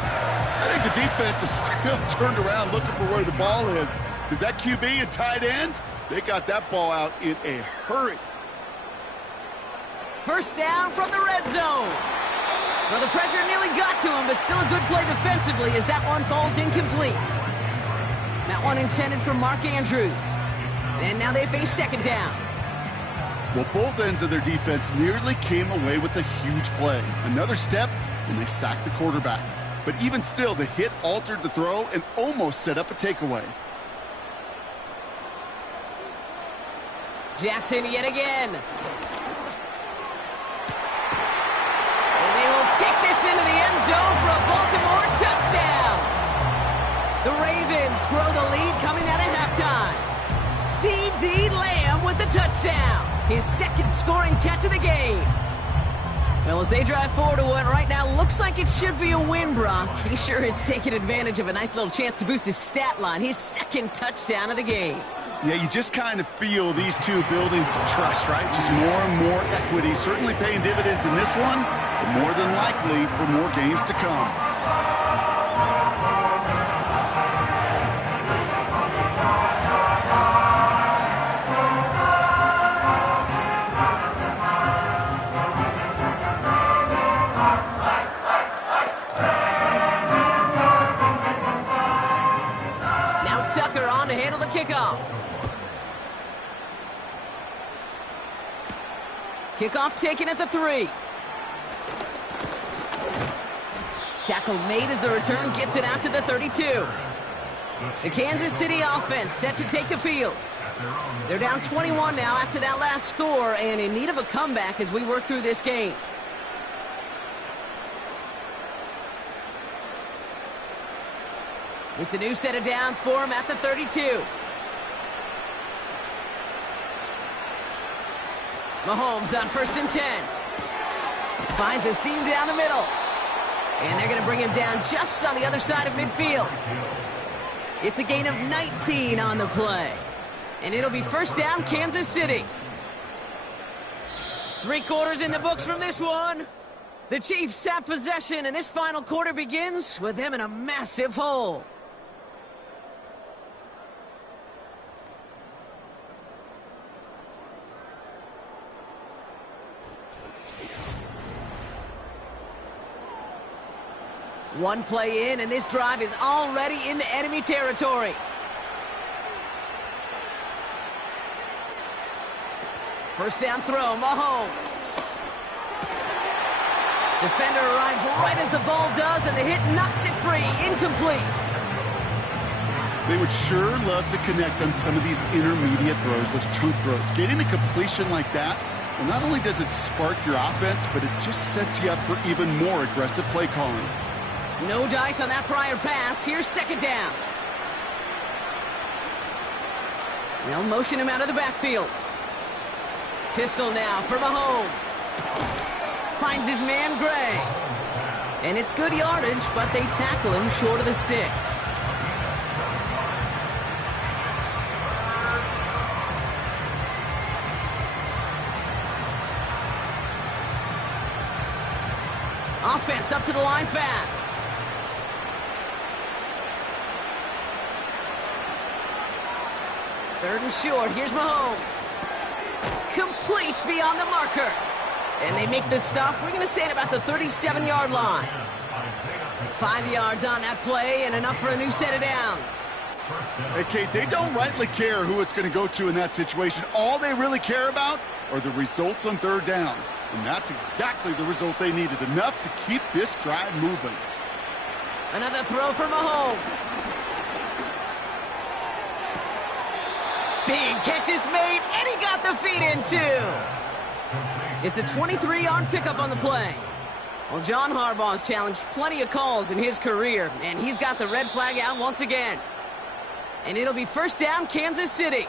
I think the defense is still turned around looking for where the ball is. Because that QB and tight ends, they got that ball out in a hurry. First down from the red zone. Well, the pressure nearly got to him, but still a good play defensively as that one falls incomplete. That one intended for Mark Andrews. And now they face 2nd down. Well, both ends of their defense nearly came away with a huge play. Another step, and they sacked the quarterback. But even still, the hit altered the throw and almost set up a takeaway. Jackson yet again. And they will take this into the end zone for a Baltimore touchdown. The Ravens grow the lead coming out of halftime. C.D. Lamb with the touchdown. His 2nd scoring catch of the game. Well, as they drive forward to one right now, looks like it should be a win, Brock. He sure has taken advantage of a nice little chance to boost his stat line. His 2nd touchdown of the game. Yeah, you just kind of feel these two building some trust, right? Just more and more equity. Certainly paying dividends in this one, but more than likely for more games to come. Now Tucker on to handle the kickoff. Kickoff taken at the 3. Tackle made as the return gets it out to the 32. The Kansas City offense set to take the field. They're down 21 now after that last score and in need of a comeback as we work through this game. It's a new set of downs for him at the 32. Mahomes on 1st and 10. Finds a seam down the middle. And they're going to bring him down just on the other side of midfield. It's a gain of 19 on the play. And it'll be 1st down, Kansas City. 3 quarters in the books from this one. The Chiefs have possession, and this final quarter begins with them in a massive hole. One play in, and this drive is already into enemy territory. First down throw, Mahomes. Defender arrives right as the ball does, and the hit knocks it free. Incomplete. They would sure love to connect on some of these intermediate throws, those chunk throws. Getting a completion like that, well, not only does it spark your offense, but it just sets you up for even more aggressive play calling. No dice on that prior pass. Here's 2nd down. They'll motion him out of the backfield. Pistol now for Mahomes. Finds his man Gray. And it's good yardage, but they tackle him short of the sticks. Offense up to the line fast. Third and short, here's Mahomes. Complete beyond the marker. And they make the stop, we're going to say at about the 37-yard line. 5 yards on that play and enough for a new set of downs. Hey, Kate, they don't rightly care who it's going to go to in that situation. All they really care about are the results on 3rd down. And that's exactly the result they needed, enough to keep this drive moving. Another throw for Mahomes. Big catch is made, and he got the feet in too. It's a 23-yard pickup on the play. Well, John Harbaugh's challenged plenty of calls in his career, and he's got the red flag out once again. And it'll be 1st down, Kansas City.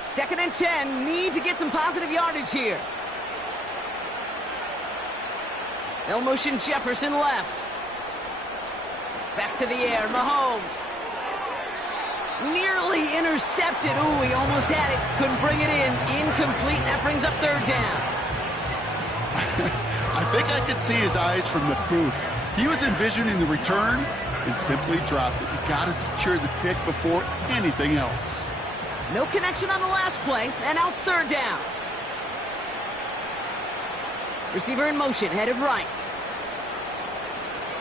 Second and 10, need to get some positive yardage here. They'll motion Jefferson left. Back to the air, Mahomes. Nearly intercepted. Ooh, he almost had it. Couldn't bring it in. Incomplete. That brings up 3rd down. I think I could see his eyes from the booth. He was envisioning the return and simply dropped it. You got to secure the pick before anything else. No connection on the last play, and out 3rd down. Receiver in motion, headed right.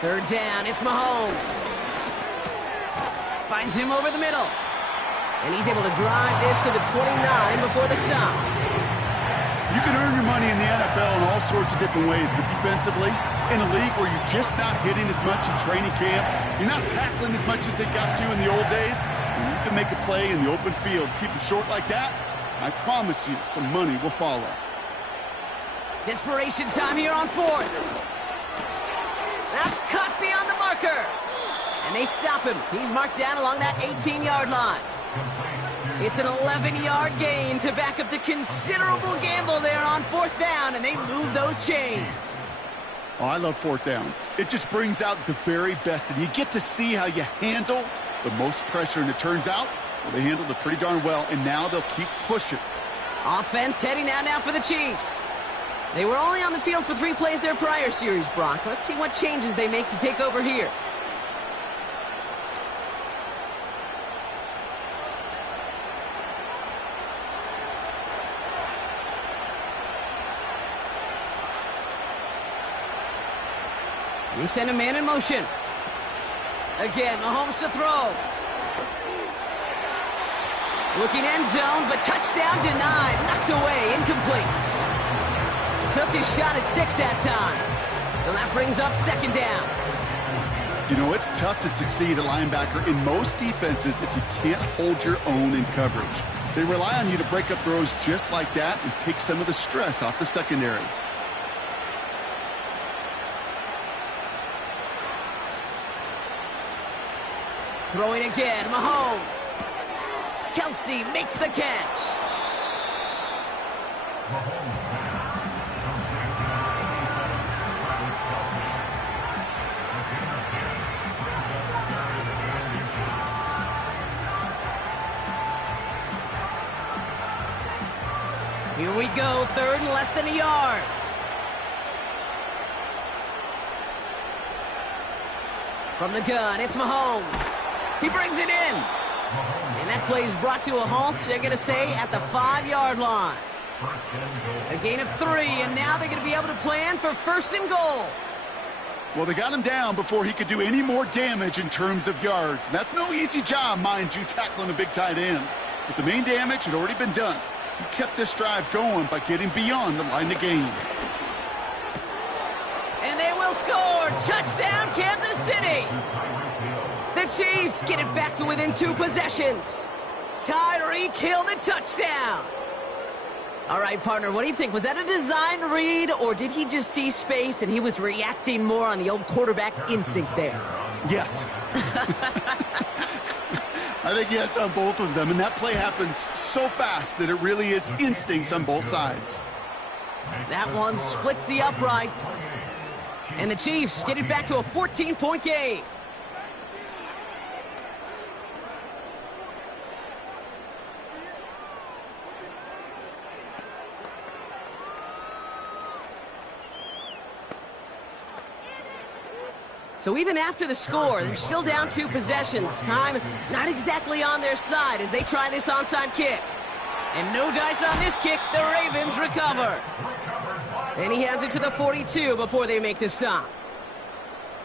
3rd down, it's Mahomes. Finds him over the middle. And he's able to drive this to the 29 before the stop. You can earn your money in the NFL in all sorts of different ways, but defensively, in a league where you're just not hitting as much in training camp, you're not tackling as much as they got to in the old days, when you can make a play in the open field, keep it short like that, I promise you some money will follow. Desperation time here on 4th. That's cut beyond the marker. And they stop him. He's marked down along that 18-yard line. It's an 11-yard gain to back up the considerable gamble there on 4th down, and they move those chains. Oh, I love 4th downs. It just brings out the very best, and you get to see how you handle the most pressure, and it turns out, well, they handled it pretty darn well, and now they'll keep pushing. Offense heading out now for the Chiefs. They were only on the field for 3 plays their prior series, Brock. Let's see what changes they make to take over here. They send a man in motion. Again, Mahomes to throw. Looking end zone, but touchdown denied. Knocked away, incomplete. Took his shot at 6 that time. So that brings up 2nd down. You know, it's tough to succeed at linebacker in most defenses if you can't hold your own in coverage. They rely on you to break up throws just like that and take some of the stress off the secondary. Throwing again, Mahomes. Kelsey makes the catch. Here we go, 3rd and less than a yard. From the gun, it's Mahomes. He brings it in. And that play is brought to a halt, they're going to say, at the 5-yard line. A gain of 3, and now they're going to be able to plan for 1st and goal. Well, they got him down before he could do any more damage in terms of yards. That's no easy job, mind you, tackling a big tight end. But the main damage had already been done. He kept this drive going by getting beyond the line of game. And they will score. Touchdown, Kansas City. The Chiefs get it back to within 2 possessions. Tyreek Hill the touchdown. All right, partner, what do you think? Was that a design read, or did he just see space and he was reacting more on the old quarterback instinct there? Yes. I think yes on both of them, and that play happens so fast that it really is instincts on both sides. That one splits the uprights. And the Chiefs get it back to a 14-point game. So even after the score, they're still down 2 possessions. Time not exactly on their side as they try this onside kick. And no dice on this kick. The Ravens recover. And he has it to the 42 before they make the stop.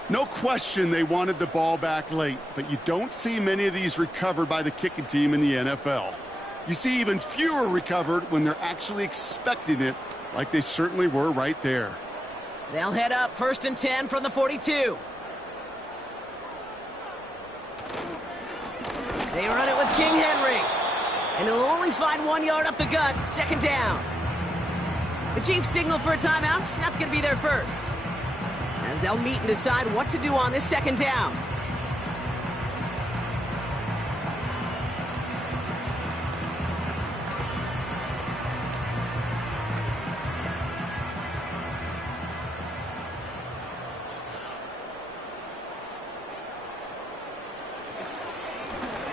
No question they wanted the ball back late, but you don't see many of these recovered by the kicking team in the NFL. You see even fewer recovered when they're actually expecting it, like they certainly were right there. They'll head up 1st and 10 from the 42. They run it with King Henry. And he'll only find 1 yard up the gut, 2nd down. The Chiefs signal for a timeout. That's going to be their first. As they'll meet and decide what to do on this 2nd down.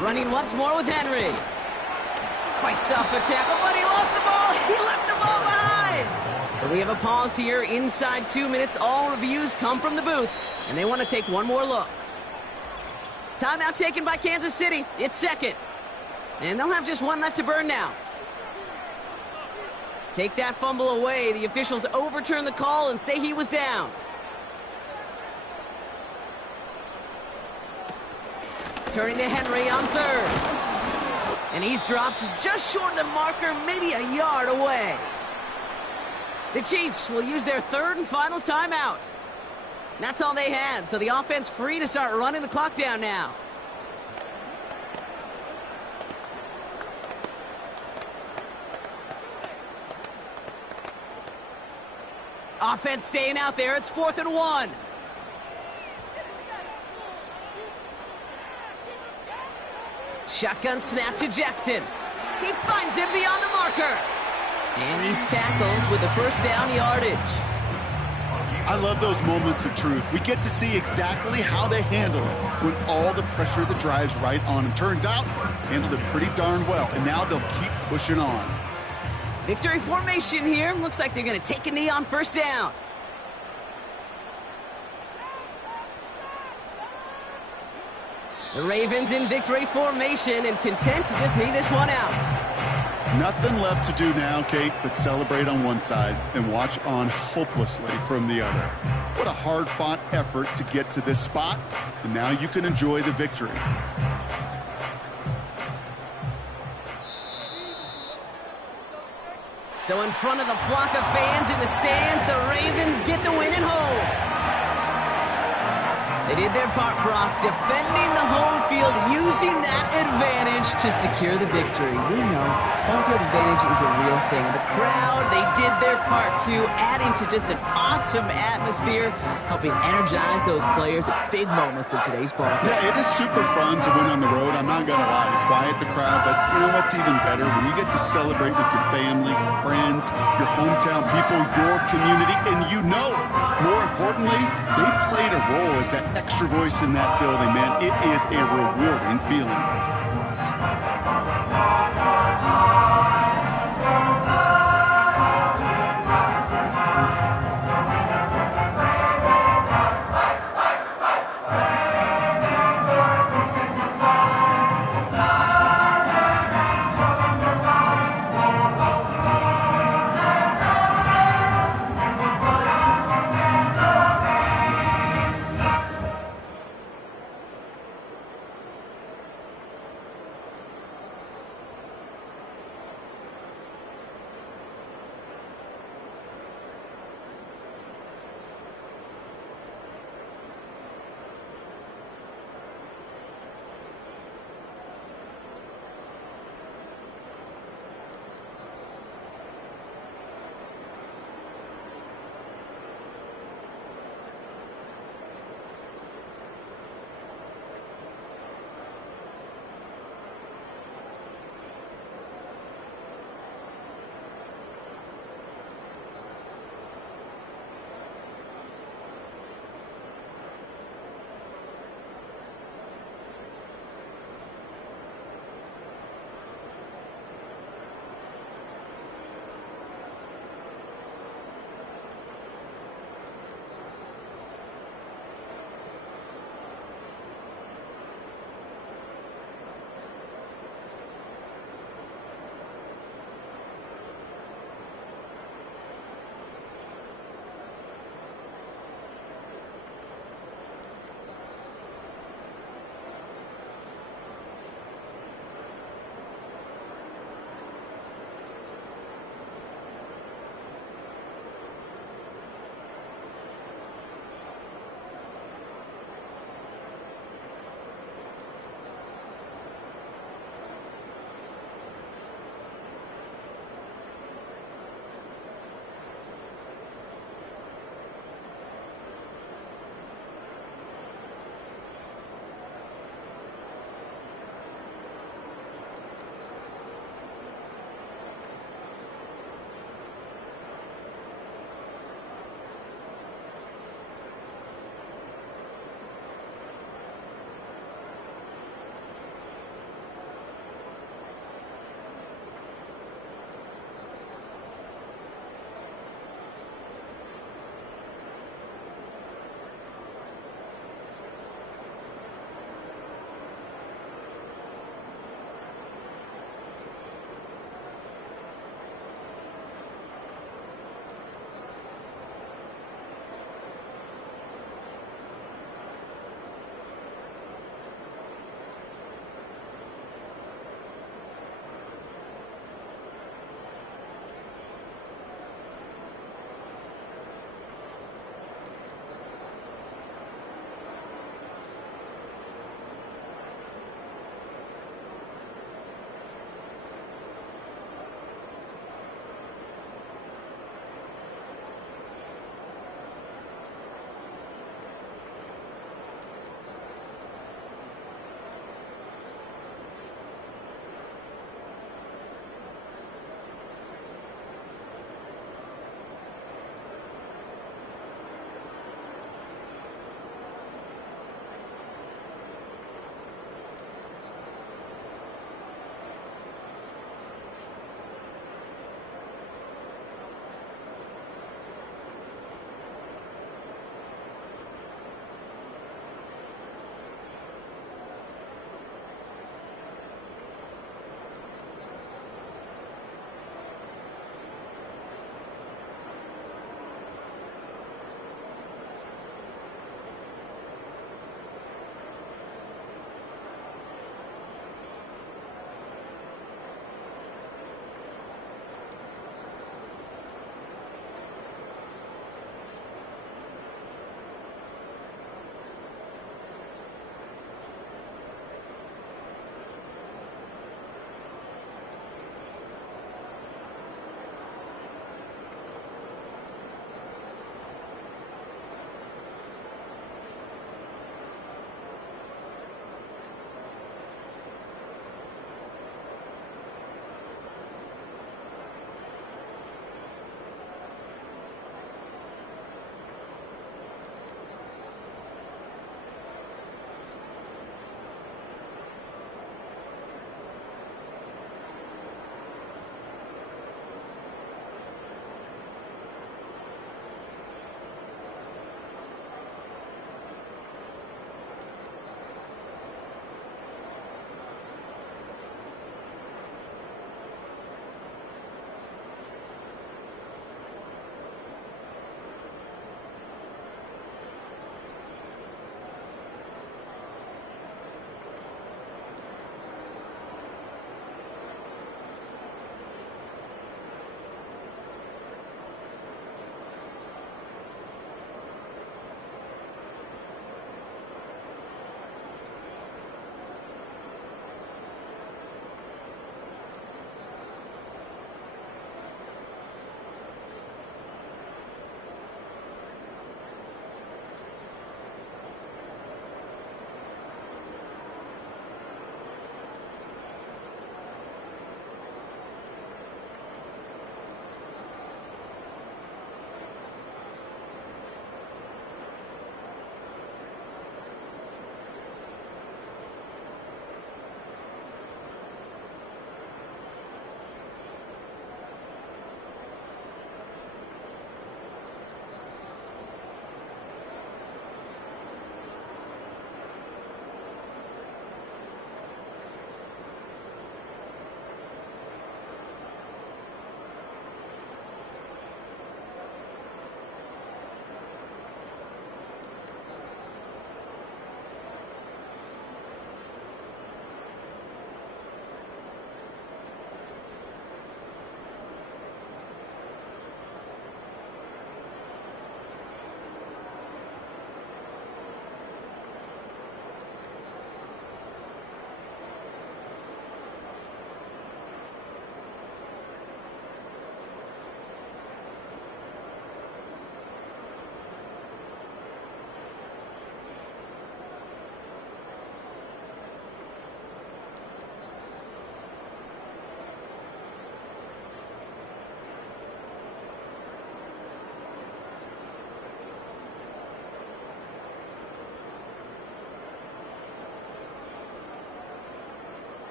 Running once more with Henry. Fights off a tackle, but he lost the ball. He left the ball behind. So we have a pause here inside 2 minutes. All reviews come from the booth, and they want to take one more look. Timeout taken by Kansas City. It's 2nd. And they'll have just 1 left to burn now. Take that fumble away. The officials overturn the call and say he was down. Turning to Henry on 3rd. And he's dropped just short of the marker, maybe a yard away. The Chiefs will use their 3rd and final timeout. That's all they had, so the offense free to start running the clock down now. Offense staying out there. It's 4th and 1. Shotgun snap to Jackson. He finds him beyond the marker. And he's tackled with the 1st down yardage. I love those moments of truth. We get to see exactly how they handle it when all the pressure of the drive's right on them. Turns out, handled it pretty darn well. And now they'll keep pushing on. Victory formation here. Looks like they're going to take a knee on 1st down. The Ravens in victory formation and content to just knee this one out. Nothing left to do now, Kate, but celebrate on one side and watch on hopelessly from the other. What a hard-fought effort to get to this spot, and now you can enjoy the victory. So in front of the flock of fans in the stands, the Ravens get the win at home. They did their part, Brock, defending the home field, using that advantage to secure the victory. We know home field advantage is a real thing. And the crowd, they did their part too, adding to just an awesome atmosphere, helping energize those players at big moments of today's ball game. Yeah, it is super fun to win on the road. I'm not going to lie, to quiet the crowd. But you know what's even better? When you get to celebrate with your family, your friends, your hometown people, your community, and you know, more importantly, they played a role as that extra voice in that building, man. It is a rewarding feeling.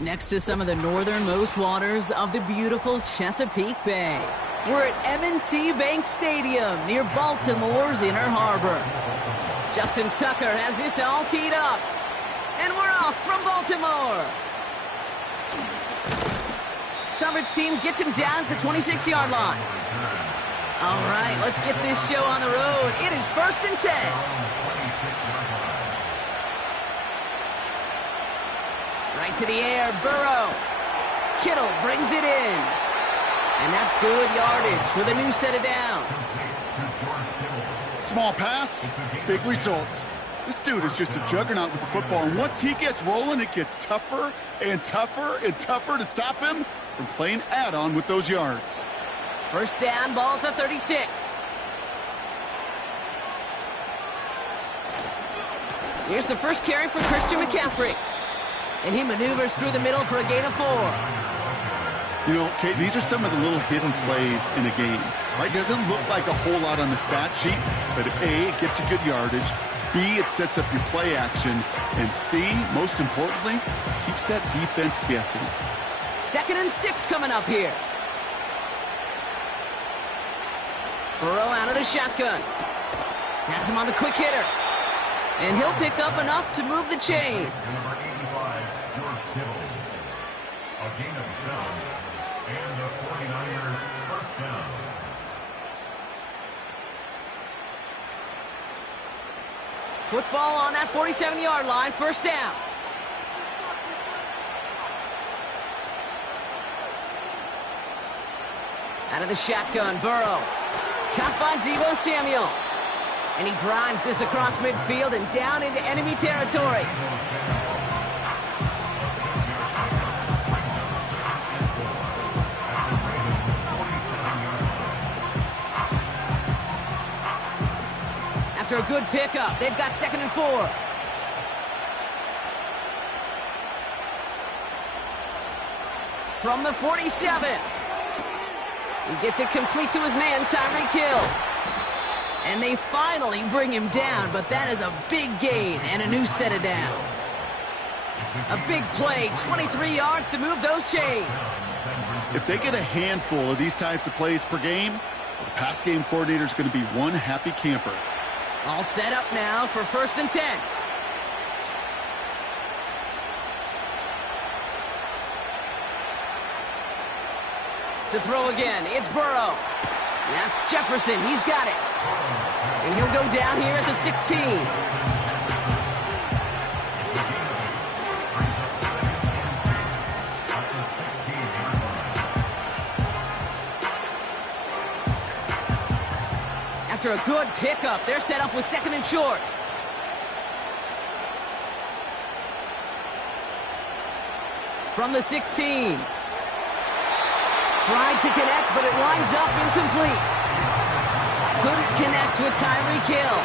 Next to some of the northernmost waters of the beautiful Chesapeake Bay. We're at M&T Bank Stadium near Baltimore's Inner Harbor. Justin Tucker has this all teed up. And we're off from Baltimore. Coverage team gets him down at the 26-yard line. All right, let's get this show on the road. It is 1st and 10. Right to the air, Burrow. Kittle brings it in. And that's good yardage with a new set of downs. Small pass, big result. This dude is just a juggernaut with the football, and once he gets rolling, it gets tougher and tougher and tougher to stop him from playing add-on with those yards. First down, ball at the 36. Here's the first carry for Christian McCaffrey. And he maneuvers through the middle for a gain of 4. You know, Kate, these are some of the little hidden plays in a game. Right? Doesn't look like a whole lot on the stat sheet, but A, it gets you good yardage. B, it sets up your play action. And C, most importantly, keeps that defense guessing. 2nd and 6 coming up here. Burrow out of the shotgun. Has him on the quick hitter. And he'll pick up enough to move the chains. Number 85, George Kittle. A gain of 7. And the 49ers first down. Football on that 47-yard line, first down. Out of the shotgun, Burrow. Caught by Deebo Samuel. And he drives this across midfield and down into enemy territory. After a good pickup, they've got 2nd and 4. From the 47. He gets it complete to his man, Tyreek Hill. And they finally bring him down, but that is a big gain and a new set of downs. A big play, 23 yards to move those chains. If they get a handful of these types of plays per game, the pass game coordinator is going to be one happy camper. All set up now for 1st and 10. To throw again, it's Burrow. That's Jefferson, he's got it. And he'll go down here at the 16. After a good pickup, they're set up with 2nd and short. From the 16. Tried to connect, but it lines up incomplete. Couldn't connect with Tyreek Hill.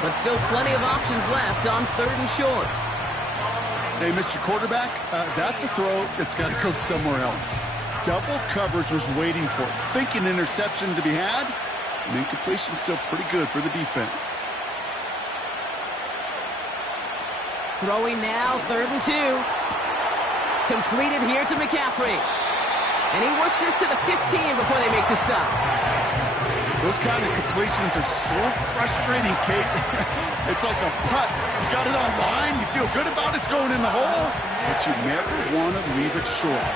But still plenty of options left on 3rd and short. Hey, Mr. Quarterback, that's a throw that's got to go somewhere else. Double coverage was waiting for it. Thinking interception to be had. And incompletion still pretty good for the defense. Throwing now, 3rd and 2. Completed here to McCaffrey. And he works this to the 15 before they make the stop. Those kind of completions are so frustrating, Kate. It's like a putt. You got it on line, you feel good about it's going in the hole, but you never want to leave it short.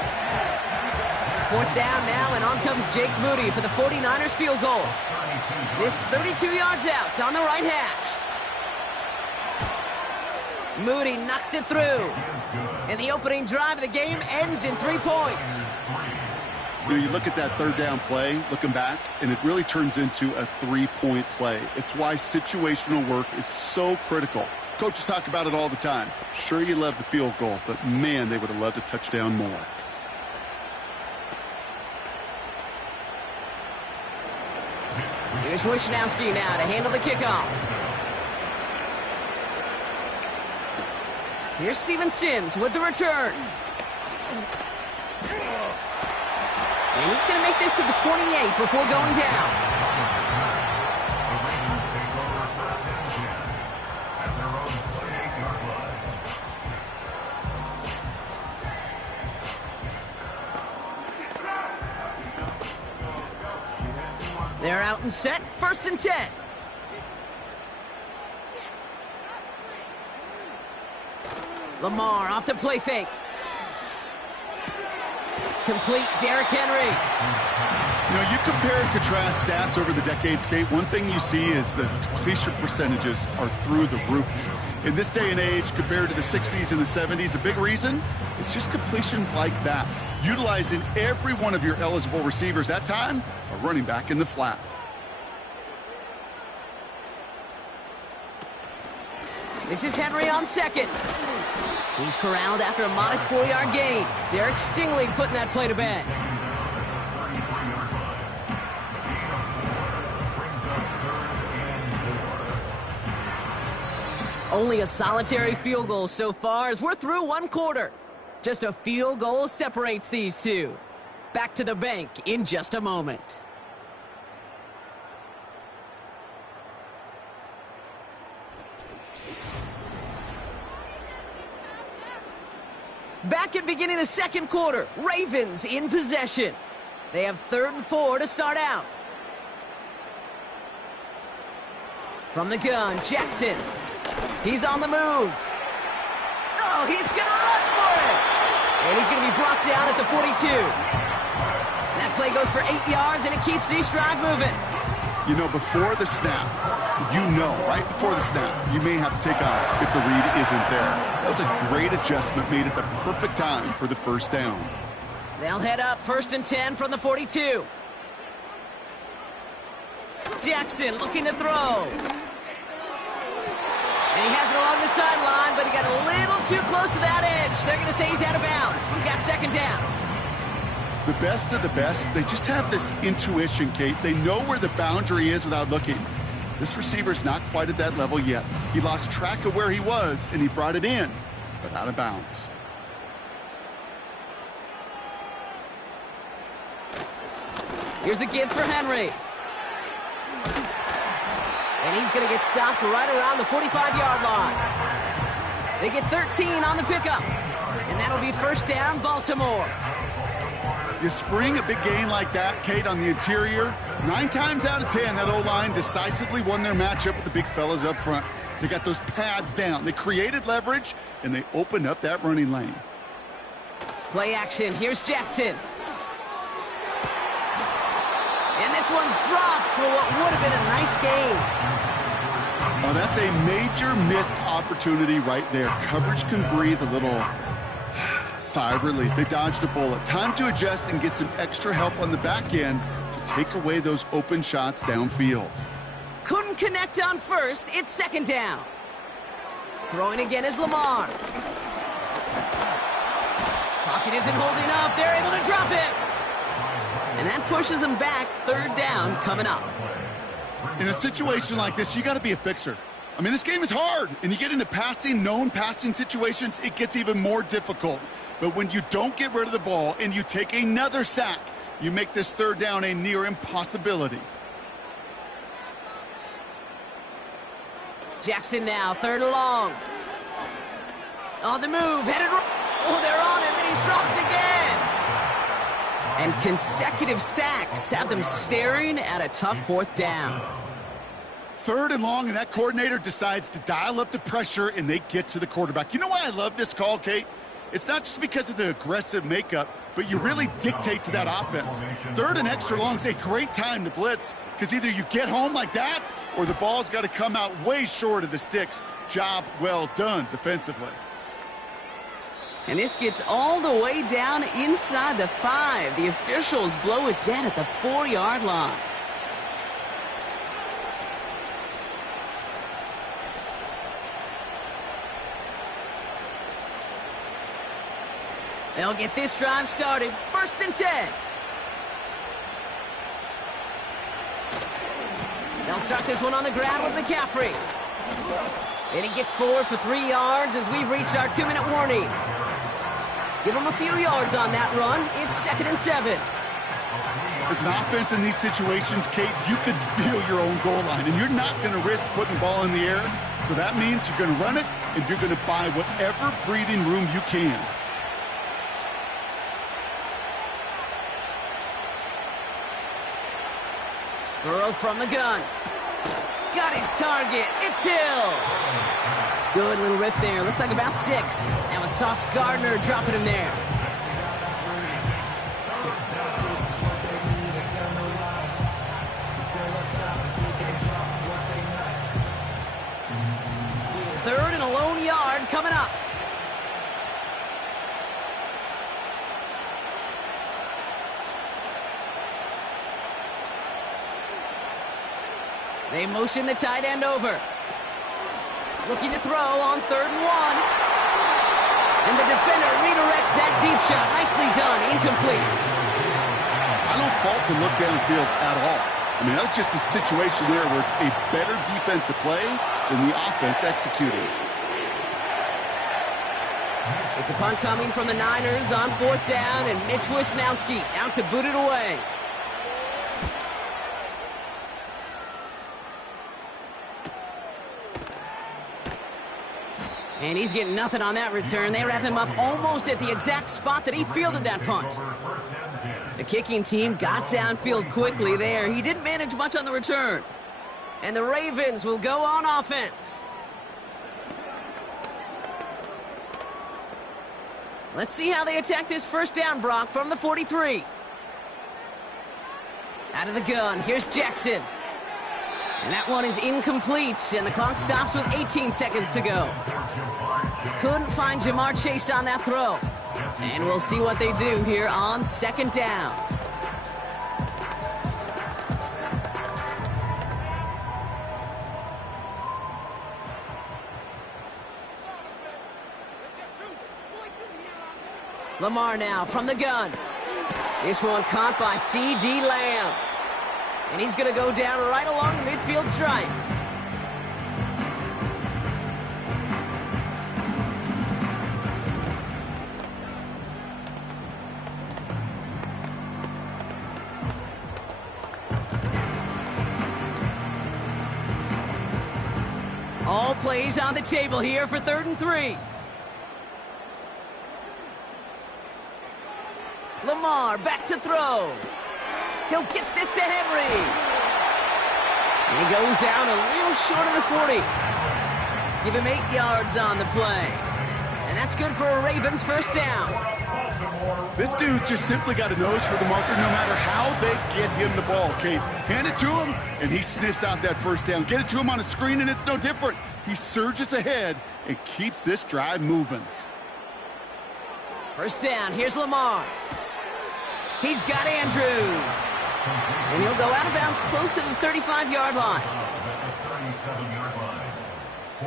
4th down now, and on comes Jake Moody for the 49ers field goal. This 32 yards out on the right hash. Moody knocks it through. And the opening drive of the game ends in 3 points. You know, you look at that 3rd down play, looking back, and it really turns into a 3-point play. It's why situational work is so critical. Coaches talk about it all the time. Sure, you love the field goal, but man, they would have loved a touchdown more. Here's Wishnowski now to handle the kickoff. Here's Steven Sims with the return. And he's going to make this to the 28 before going down. They're out and set, 1st and 10. Lamar off the play fake. Complete, Derrick Henry. You know, you compare and contrast stats over the decades, Kate. One thing you see is the completion percentages are through the roof. In this day and age, compared to the 60s and the 70s, a big reason is just completions like that. Utilizing every one of your eligible receivers that time, a running back in the flat. This is Henry on 2nd. He's corralled after a modest 4-yard gain. Derek Stingley putting that play to bed. Only a solitary field goal so far as we're through 1 quarter. Just a field goal separates these two. Back to the bank in just a moment. Back at beginning of the 2nd quarter, Ravens in possession. They have 3rd and 4 to start out. From the gun, Jackson. He's on the move. Oh, he's going to run for it. And he's going to be brought down at the 42. That play goes for 8 yards, and it keeps the drive moving. You know, before the snap, right before the snap, you may have to take off if the read isn't there. That was a great adjustment made at the perfect time for the 1st down. They'll head up 1st and 10 from the 42. Jackson looking to throw. And he has it along the sideline, but he got a little too close to that edge. They're going to say he's out of bounds. We've got 2nd down. The best of the best, they just have this intuition, Kate. They know where the boundary is without looking. This receiver's not quite at that level yet. He lost track of where he was, and he brought it in, but out of bounds. Here's a give for Henry. And he's going to get stopped right around the 45-yard line. They get 13 on the pickup. And that'll be 1st down, Baltimore. You spring a big gain like that, Kate, on the interior, 9 times out of 10, that O-line decisively won their matchup with the big fellas up front. They got those pads down. They created leverage, and they opened up that running lane. Play action. Here's Jackson. And this one's dropped for what would have been a nice gain. Oh, that's a major missed opportunity right there. Coverage can breathe a little sigh of relief. They dodged a bullet. Time to adjust and get some extra help on the back end to take away those open shots downfield. Couldn't connect on 1st. It's 2nd down. Throwing again is Lamar. Pocket isn't holding up. They're able to drop it. And that pushes them back. 3rd down coming up. In a situation like this, you got to be a fixer. I mean, this game is hard, and you get into known passing situations, it gets even more difficult. But when you don't get rid of the ball and you take another sack, you make this 3rd down a near impossibility. Jackson now, 3rd and long. On the move, headed. Oh, they're on him, and he's dropped again. And consecutive sacks have them staring at a tough 4th down. 3rd and long, and that coordinator decides to dial up the pressure, and they get to the quarterback. You know why I love this call, Kate? It's not just because of the aggressive makeup, but you really dictate to that offense. 3rd and extra long is a great time to blitz, because either you get home like that, or the ball's got to come out way short of the sticks. Job well done defensively. And this gets all the way down inside the 5. The officials blow it dead at the 4-yard line. They'll get this drive started. 1st and 10. They'll start this one on the ground with McCaffrey. And he gets forward for 3 yards as we've reached our 2-minute warning. Give him a few yards on that run. It's 2nd and 7. As an offense in these situations, Kate, you could feel your own goal line, and you're not going to risk putting the ball in the air. So that means you're going to run it, and you're going to buy whatever breathing room you can. Burrow from the gun. Got his target. It's Hill. Good little rip there. Looks like about 6. That was Sauce Gardner dropping him there. Third and a lone yard coming up. They motion the tight end over. Looking to throw on 3rd and 1. And the defender redirects that deep shot. Nicely done. Incomplete. I don't fault the look downfield at all. I mean, that's just a situation there where it's a better defensive play than the offense executing. It's a punt coming from the Niners on 4th down, and Mitch Wisnowski out to boot it away. And he's getting nothing on that return. They wrap him up almost at the exact spot that he fielded that punt. The kicking team got downfield quickly there. He didn't manage much on the return. And the Ravens will go on offense. Let's see how they attack this 1st down, Brock, from the 43. Out of the gun, here's Jackson. And that one is incomplete, and the clock stops with 18 seconds to go. Couldn't find Jamar Chase on that throw. And we'll see what they do here on 2nd down. Lamar now from the gun. This one caught by C.D. Lamb. And he's going to go down right along the midfield stripe. All plays on the table here for 3rd and 3. Lamar back to throw. He'll get this to Henry. He goes out a little short of the 40. Give him 8 yards on the play. And that's good for a Ravens 1st down. This dude just simply got a nose for the marker no matter how they get him the ball, Kate. Hand it to him, and he sniffs out that 1st down. Get it to him on a screen, and it's no different. He surges ahead and keeps this drive moving. 1st down, here's Lamar. He's got Andrews. And he'll go out of bounds close to the 35-yard line. 37-yard line.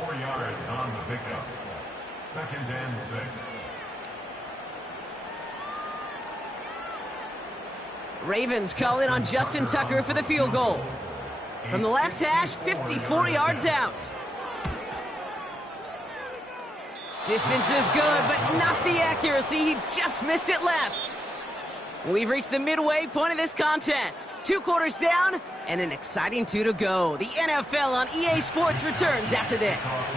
4 yards on the pickup. 2nd and 6. Ravens call in on Justin Tucker for the field goal. From the left hash, 54 yards out. Distance is good, but not the accuracy. He just missed it left. We've reached the midway point of this contest. 2 quarters down and an exciting 2 to go. The NFL on EA Sports returns after this.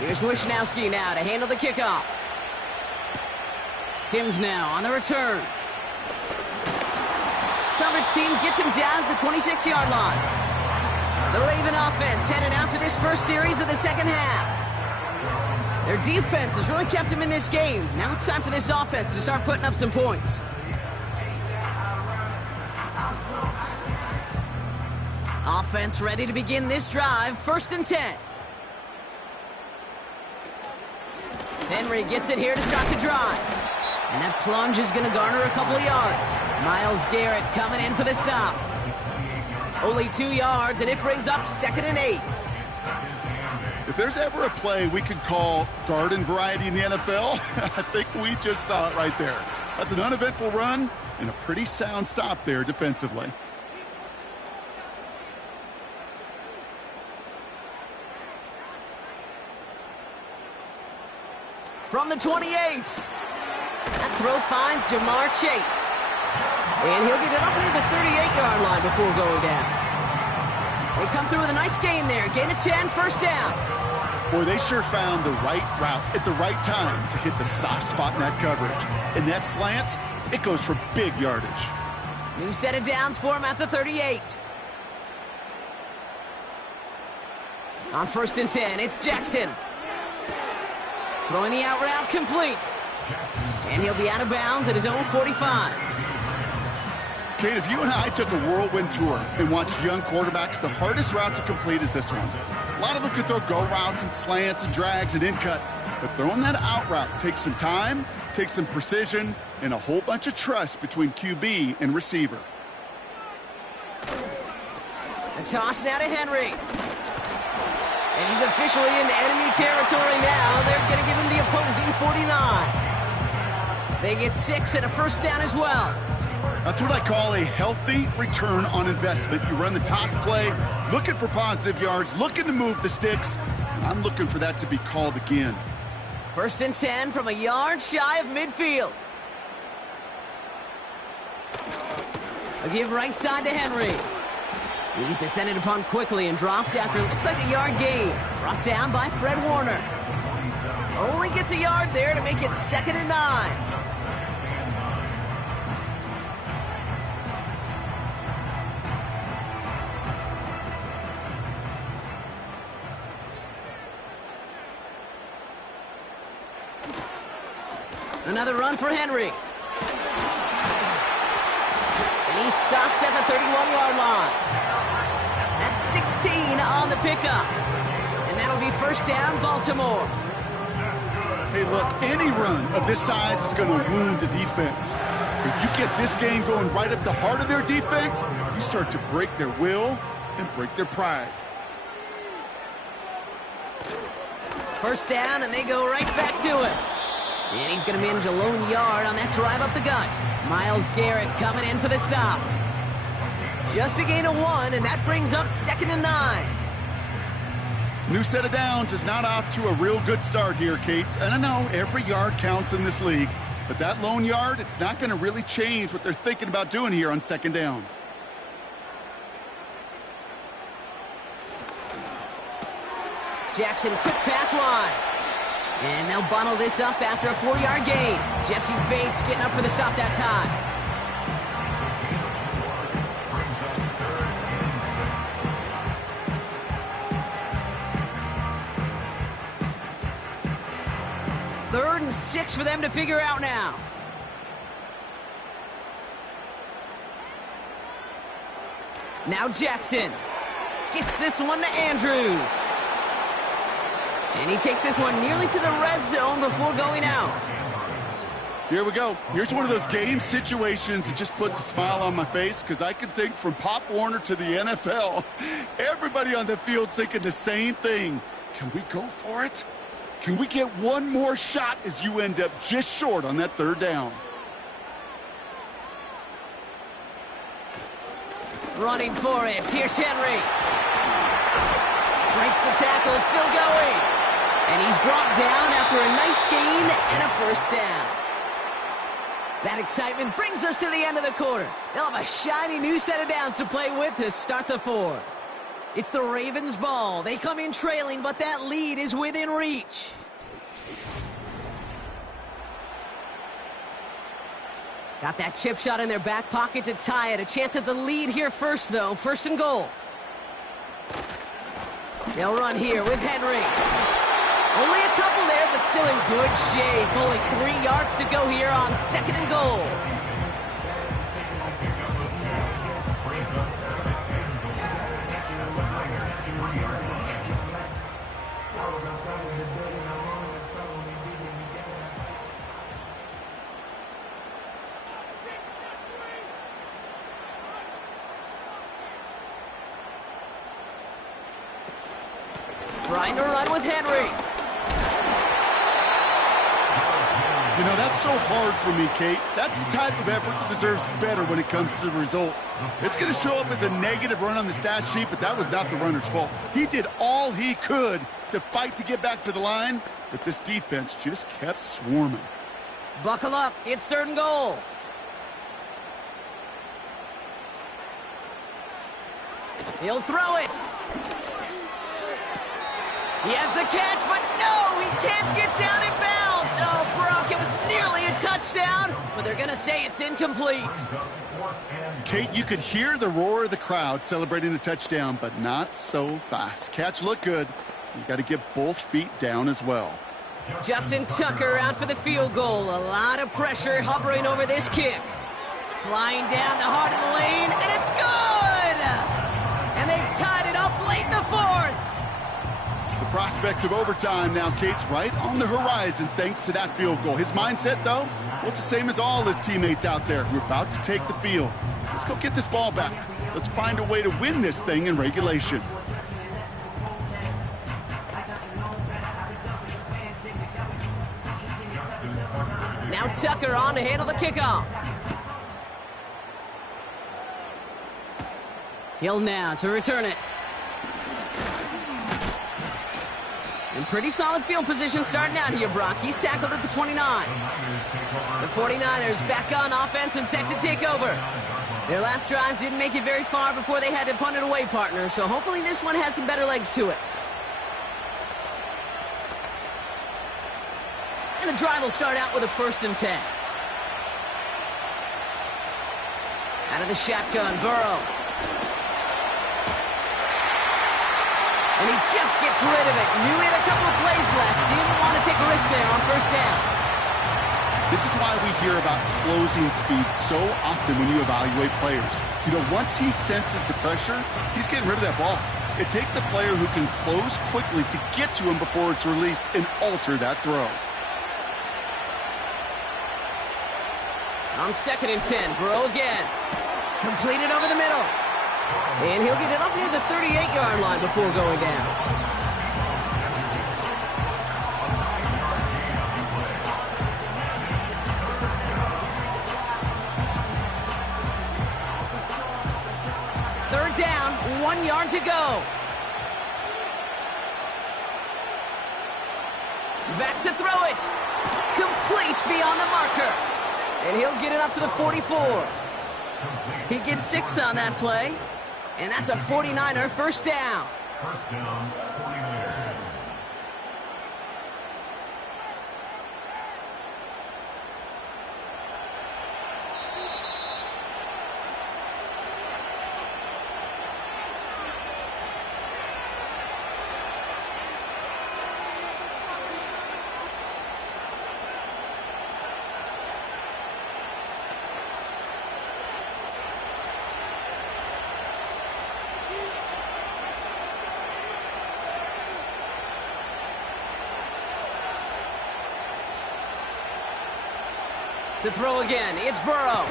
Here's Wisnowski now to handle the kickoff. Sims now on the return. Coverage team gets him down at the 26-yard line. The Raven offense headed out for this 1st series of the 2nd half. Their defense has really kept them in this game. Now it's time for this offense to start putting up some points. Offense ready to begin this drive. 1st and 10. Henry gets it here to start the drive. And that plunge is going to garner a couple of yards. Myles Garrett coming in for the stop. Only 2 yards, and it brings up 2nd and 8. If there's ever a play we could call garden variety in the NFL, I think we just saw it right there. That's an uneventful run and a pretty sound stop there defensively. From the 28. That throw finds Jamar Chase. And he'll get it up near the 38-yard line before going down. They come through with a nice gain there. Gain of 10, 1st down. Boy, they sure found the right route at the right time to hit the soft spot in that coverage. And that slant, it goes for big yardage. New set of downs for him at the 38. On 1st and 10, it's Jackson. Throwing the out route complete. And he'll be out of bounds at his own 45. Kate, if you and I took a whirlwind tour and watched young quarterbacks, the hardest route to complete is this one. A lot of them can throw go routes and slants and drags and in cuts, but throwing that out route takes some time, takes some precision, and a whole bunch of trust between QB and receiver. A toss now to Henry. And he's officially in enemy territory now. They're going to give him the opposing 49. They get 6 and a first down as well. That's what I call a healthy return on investment. You run the toss play, looking for positive yards, looking to move the sticks. I'm looking for that to be called again. 1st and 10 from a yard shy of midfield. A give right side to Henry. He's descended upon quickly and dropped after it looks like a yard gain. Brought down by Fred Warner. Only gets a yard there to make it 2nd and 9. Another run for Henry. And he's stopped at the 31-yard line. That's 16 on the pickup. And that'll be first down, Baltimore. Hey, look, any run of this size is going to wound the defense. If you get this game going right up the heart of their defense, you start to break their will and break their pride. First down, and they go right back to it. And he's going to manage a lone yard on that drive up the gut. Myles Garrett coming in for the stop. Just a gain of 1, and that brings up 2nd and 9. New set of downs is not off to a real good start here, Cates. And I know every yard counts in this league, but that lone yard, it's not going to really change what they're thinking about doing here on 2nd down. Jackson, quick pass wide. And they'll bundle this up after a 4-yard gain. Jesse Bates getting up for the stop that time. Third and 6 for them to figure out now. Now Jackson gets this one to Andrews. And he takes this one nearly to the red zone before going out. Here we go. Here's one of those game situations that just puts a smile on my face because I can think from Pop Warner to the NFL. Everybody on the field's thinking the same thing. Can we go for it? Can we get one more shot as you end up just short on that 3rd down? Running for it. Here's Henry. Breaks the tackle, still going. And he's brought down after a nice gain and a first down. That excitement brings us to the end of the quarter. They'll have a shiny new set of downs to play with to start the 4th. It's the Ravens' ball. They come in trailing, but that lead is within reach. Got that chip shot in their back pocket to tie it. A chance at the lead here first, though. 1st and goal. They'll run here with Henry. Only a couple there, but still in good shape. Only 3 yards to go here on 2nd and goal. Trying to run with Henry. You know, that's so hard for me, Kate. That's the type of effort that deserves better when it comes to the results. It's going to show up as a negative run on the stat sheet, but that was not the runner's fault. He did all he could to fight to get back to the line, but this defense just kept swarming. Buckle up. It's 3rd and goal. He'll throw it. He has the catch, but no, he can't get down in bounds. Oh, Brock, it was nearly a touchdown, but they're going to say it's incomplete. 4th and Kate, you could hear the roar of the crowd celebrating the touchdown, but not so fast. Catch looked good. You got to get both feet down as well. Justin Tucker out for the field goal. A lot of pressure hovering over this kick. Flying down the heart of the lane, and it's good! And they've tied it up late in the 4th. The prospect of overtime now, Kate's right on the horizon thanks to that field goal. His mindset, though, well, it's the same as all his teammates out there who are about to take the field. Let's go get this ball back. Let's find a way to win this thing in regulation. Now Tucker on to handle the kickoff. Hill now to return it. In pretty solid field position starting out here, Brock. He's tackled at the 29. The 49ers back on offense and set to take over. Their last drive didn't make it very far before they had to punt it away, partner, so hopefully this one has some better legs to it. And the drive will start out with a 1st and 10. Out of the shotgun, Burrow. And he just gets rid of it. Knew he had a couple of plays left. Didn't want to take a risk there on 1st down. This is why we hear about closing speed so often when you evaluate players. You know, once he senses the pressure, he's getting rid of that ball. It takes a player who can close quickly to get to him before it's released and alter that throw. On 2nd and 10, Burrow again. Completed over the middle. And he'll get it up near the 38-yard line before going down. Third down, 1 yard to go. Back to throw it. Complete beyond the marker. And he'll get it up to the 44. He gets 6 on that play. And that's a 49er 1st down. 1st down, 49ers. To throw again, it's Burrow.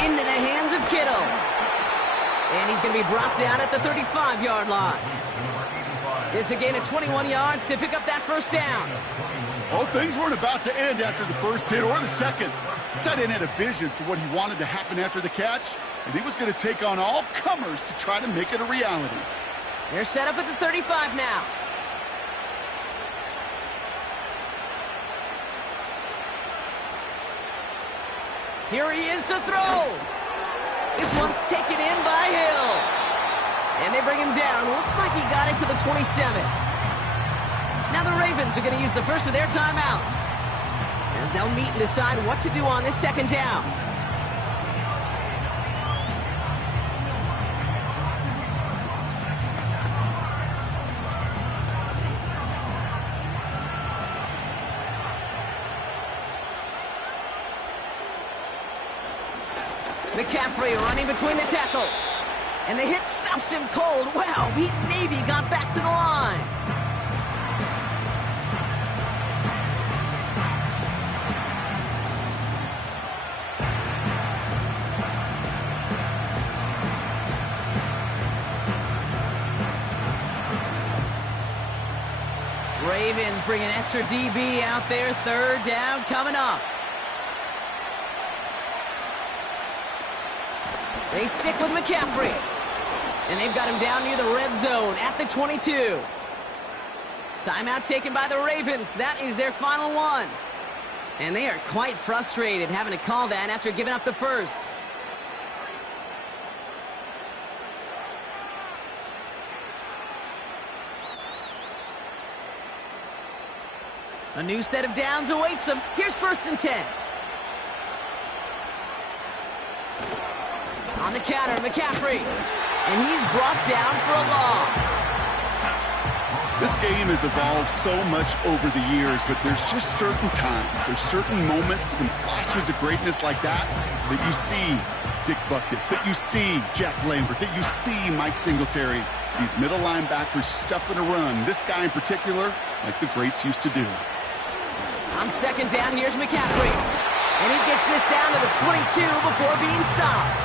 Into the hands of Kittle. And he's going to be brought down at the 35-yard line. It's a gain of 21 yards to pick up that 1st down. Well, things weren't about to end after the 1st hit or the 2nd. This tight end had a vision for what he wanted to happen after the catch, and he was going to take on all comers to try to make it a reality. They're set up at the 35 now. Here he is to throw. This one's taken in by Hill. And they bring him down. Looks like he got it to the 27. Now the Ravens are going to use the first of their timeouts, as they'll meet and decide what to do on this 2nd down. McCaffrey running between the tackles. And the hit stops him cold. Wow, he maybe got back to the line. Ravens bring an extra DB out there. 3rd down coming up. They stick with McCaffrey. And they've got him down near the red zone at the 22. Timeout taken by the Ravens. That is their final one. And they are quite frustrated having to call that after giving up the 1st. A new set of downs awaits them. Here's 1st and 10. On the counter, McCaffrey. And he's brought down for a loss. This game has evolved so much over the years, but there's just certain times, there's certain moments, some flashes of greatness like that you see Dick Butkus, that you see Jack Lambert, that you see Mike Singletary. These middle linebackers stuffing a run. This guy in particular, like the greats used to do. On second down, here's McCaffrey. And he gets this down to the 22 before being stopped.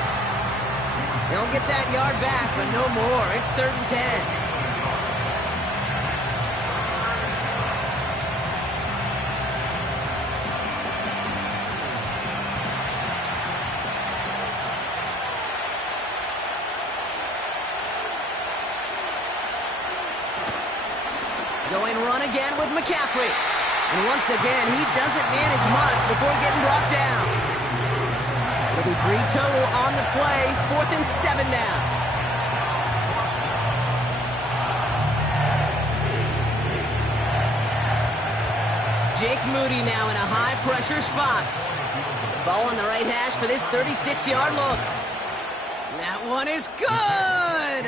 He'll get that yard back, but no more. It's 3rd and 10. Going run again with McCaffrey. And once again, he doesn't manage much before getting brought down. It'll be 3 total on the play, 4th and 7 now. Jake Moody now in a high-pressure spot. Ball on the right hash for this 36-yard look. That one is good!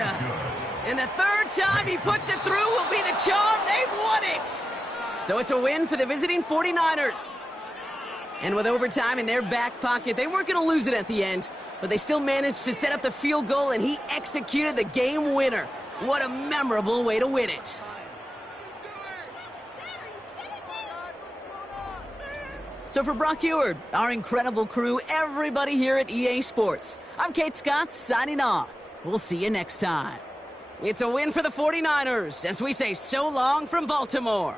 And the 3rd time he puts it through will be the charm. They've won it! So it's a win for the visiting 49ers. And with overtime in their back pocket, they weren't going to lose it at the end, but they still managed to set up the field goal, and he executed the game winner. What a memorable way to win it. So for Brock Eward, our incredible crew, everybody here at EA Sports, I'm Kate Scott signing off. We'll see you next time. It's a win for the 49ers as we say so long from Baltimore.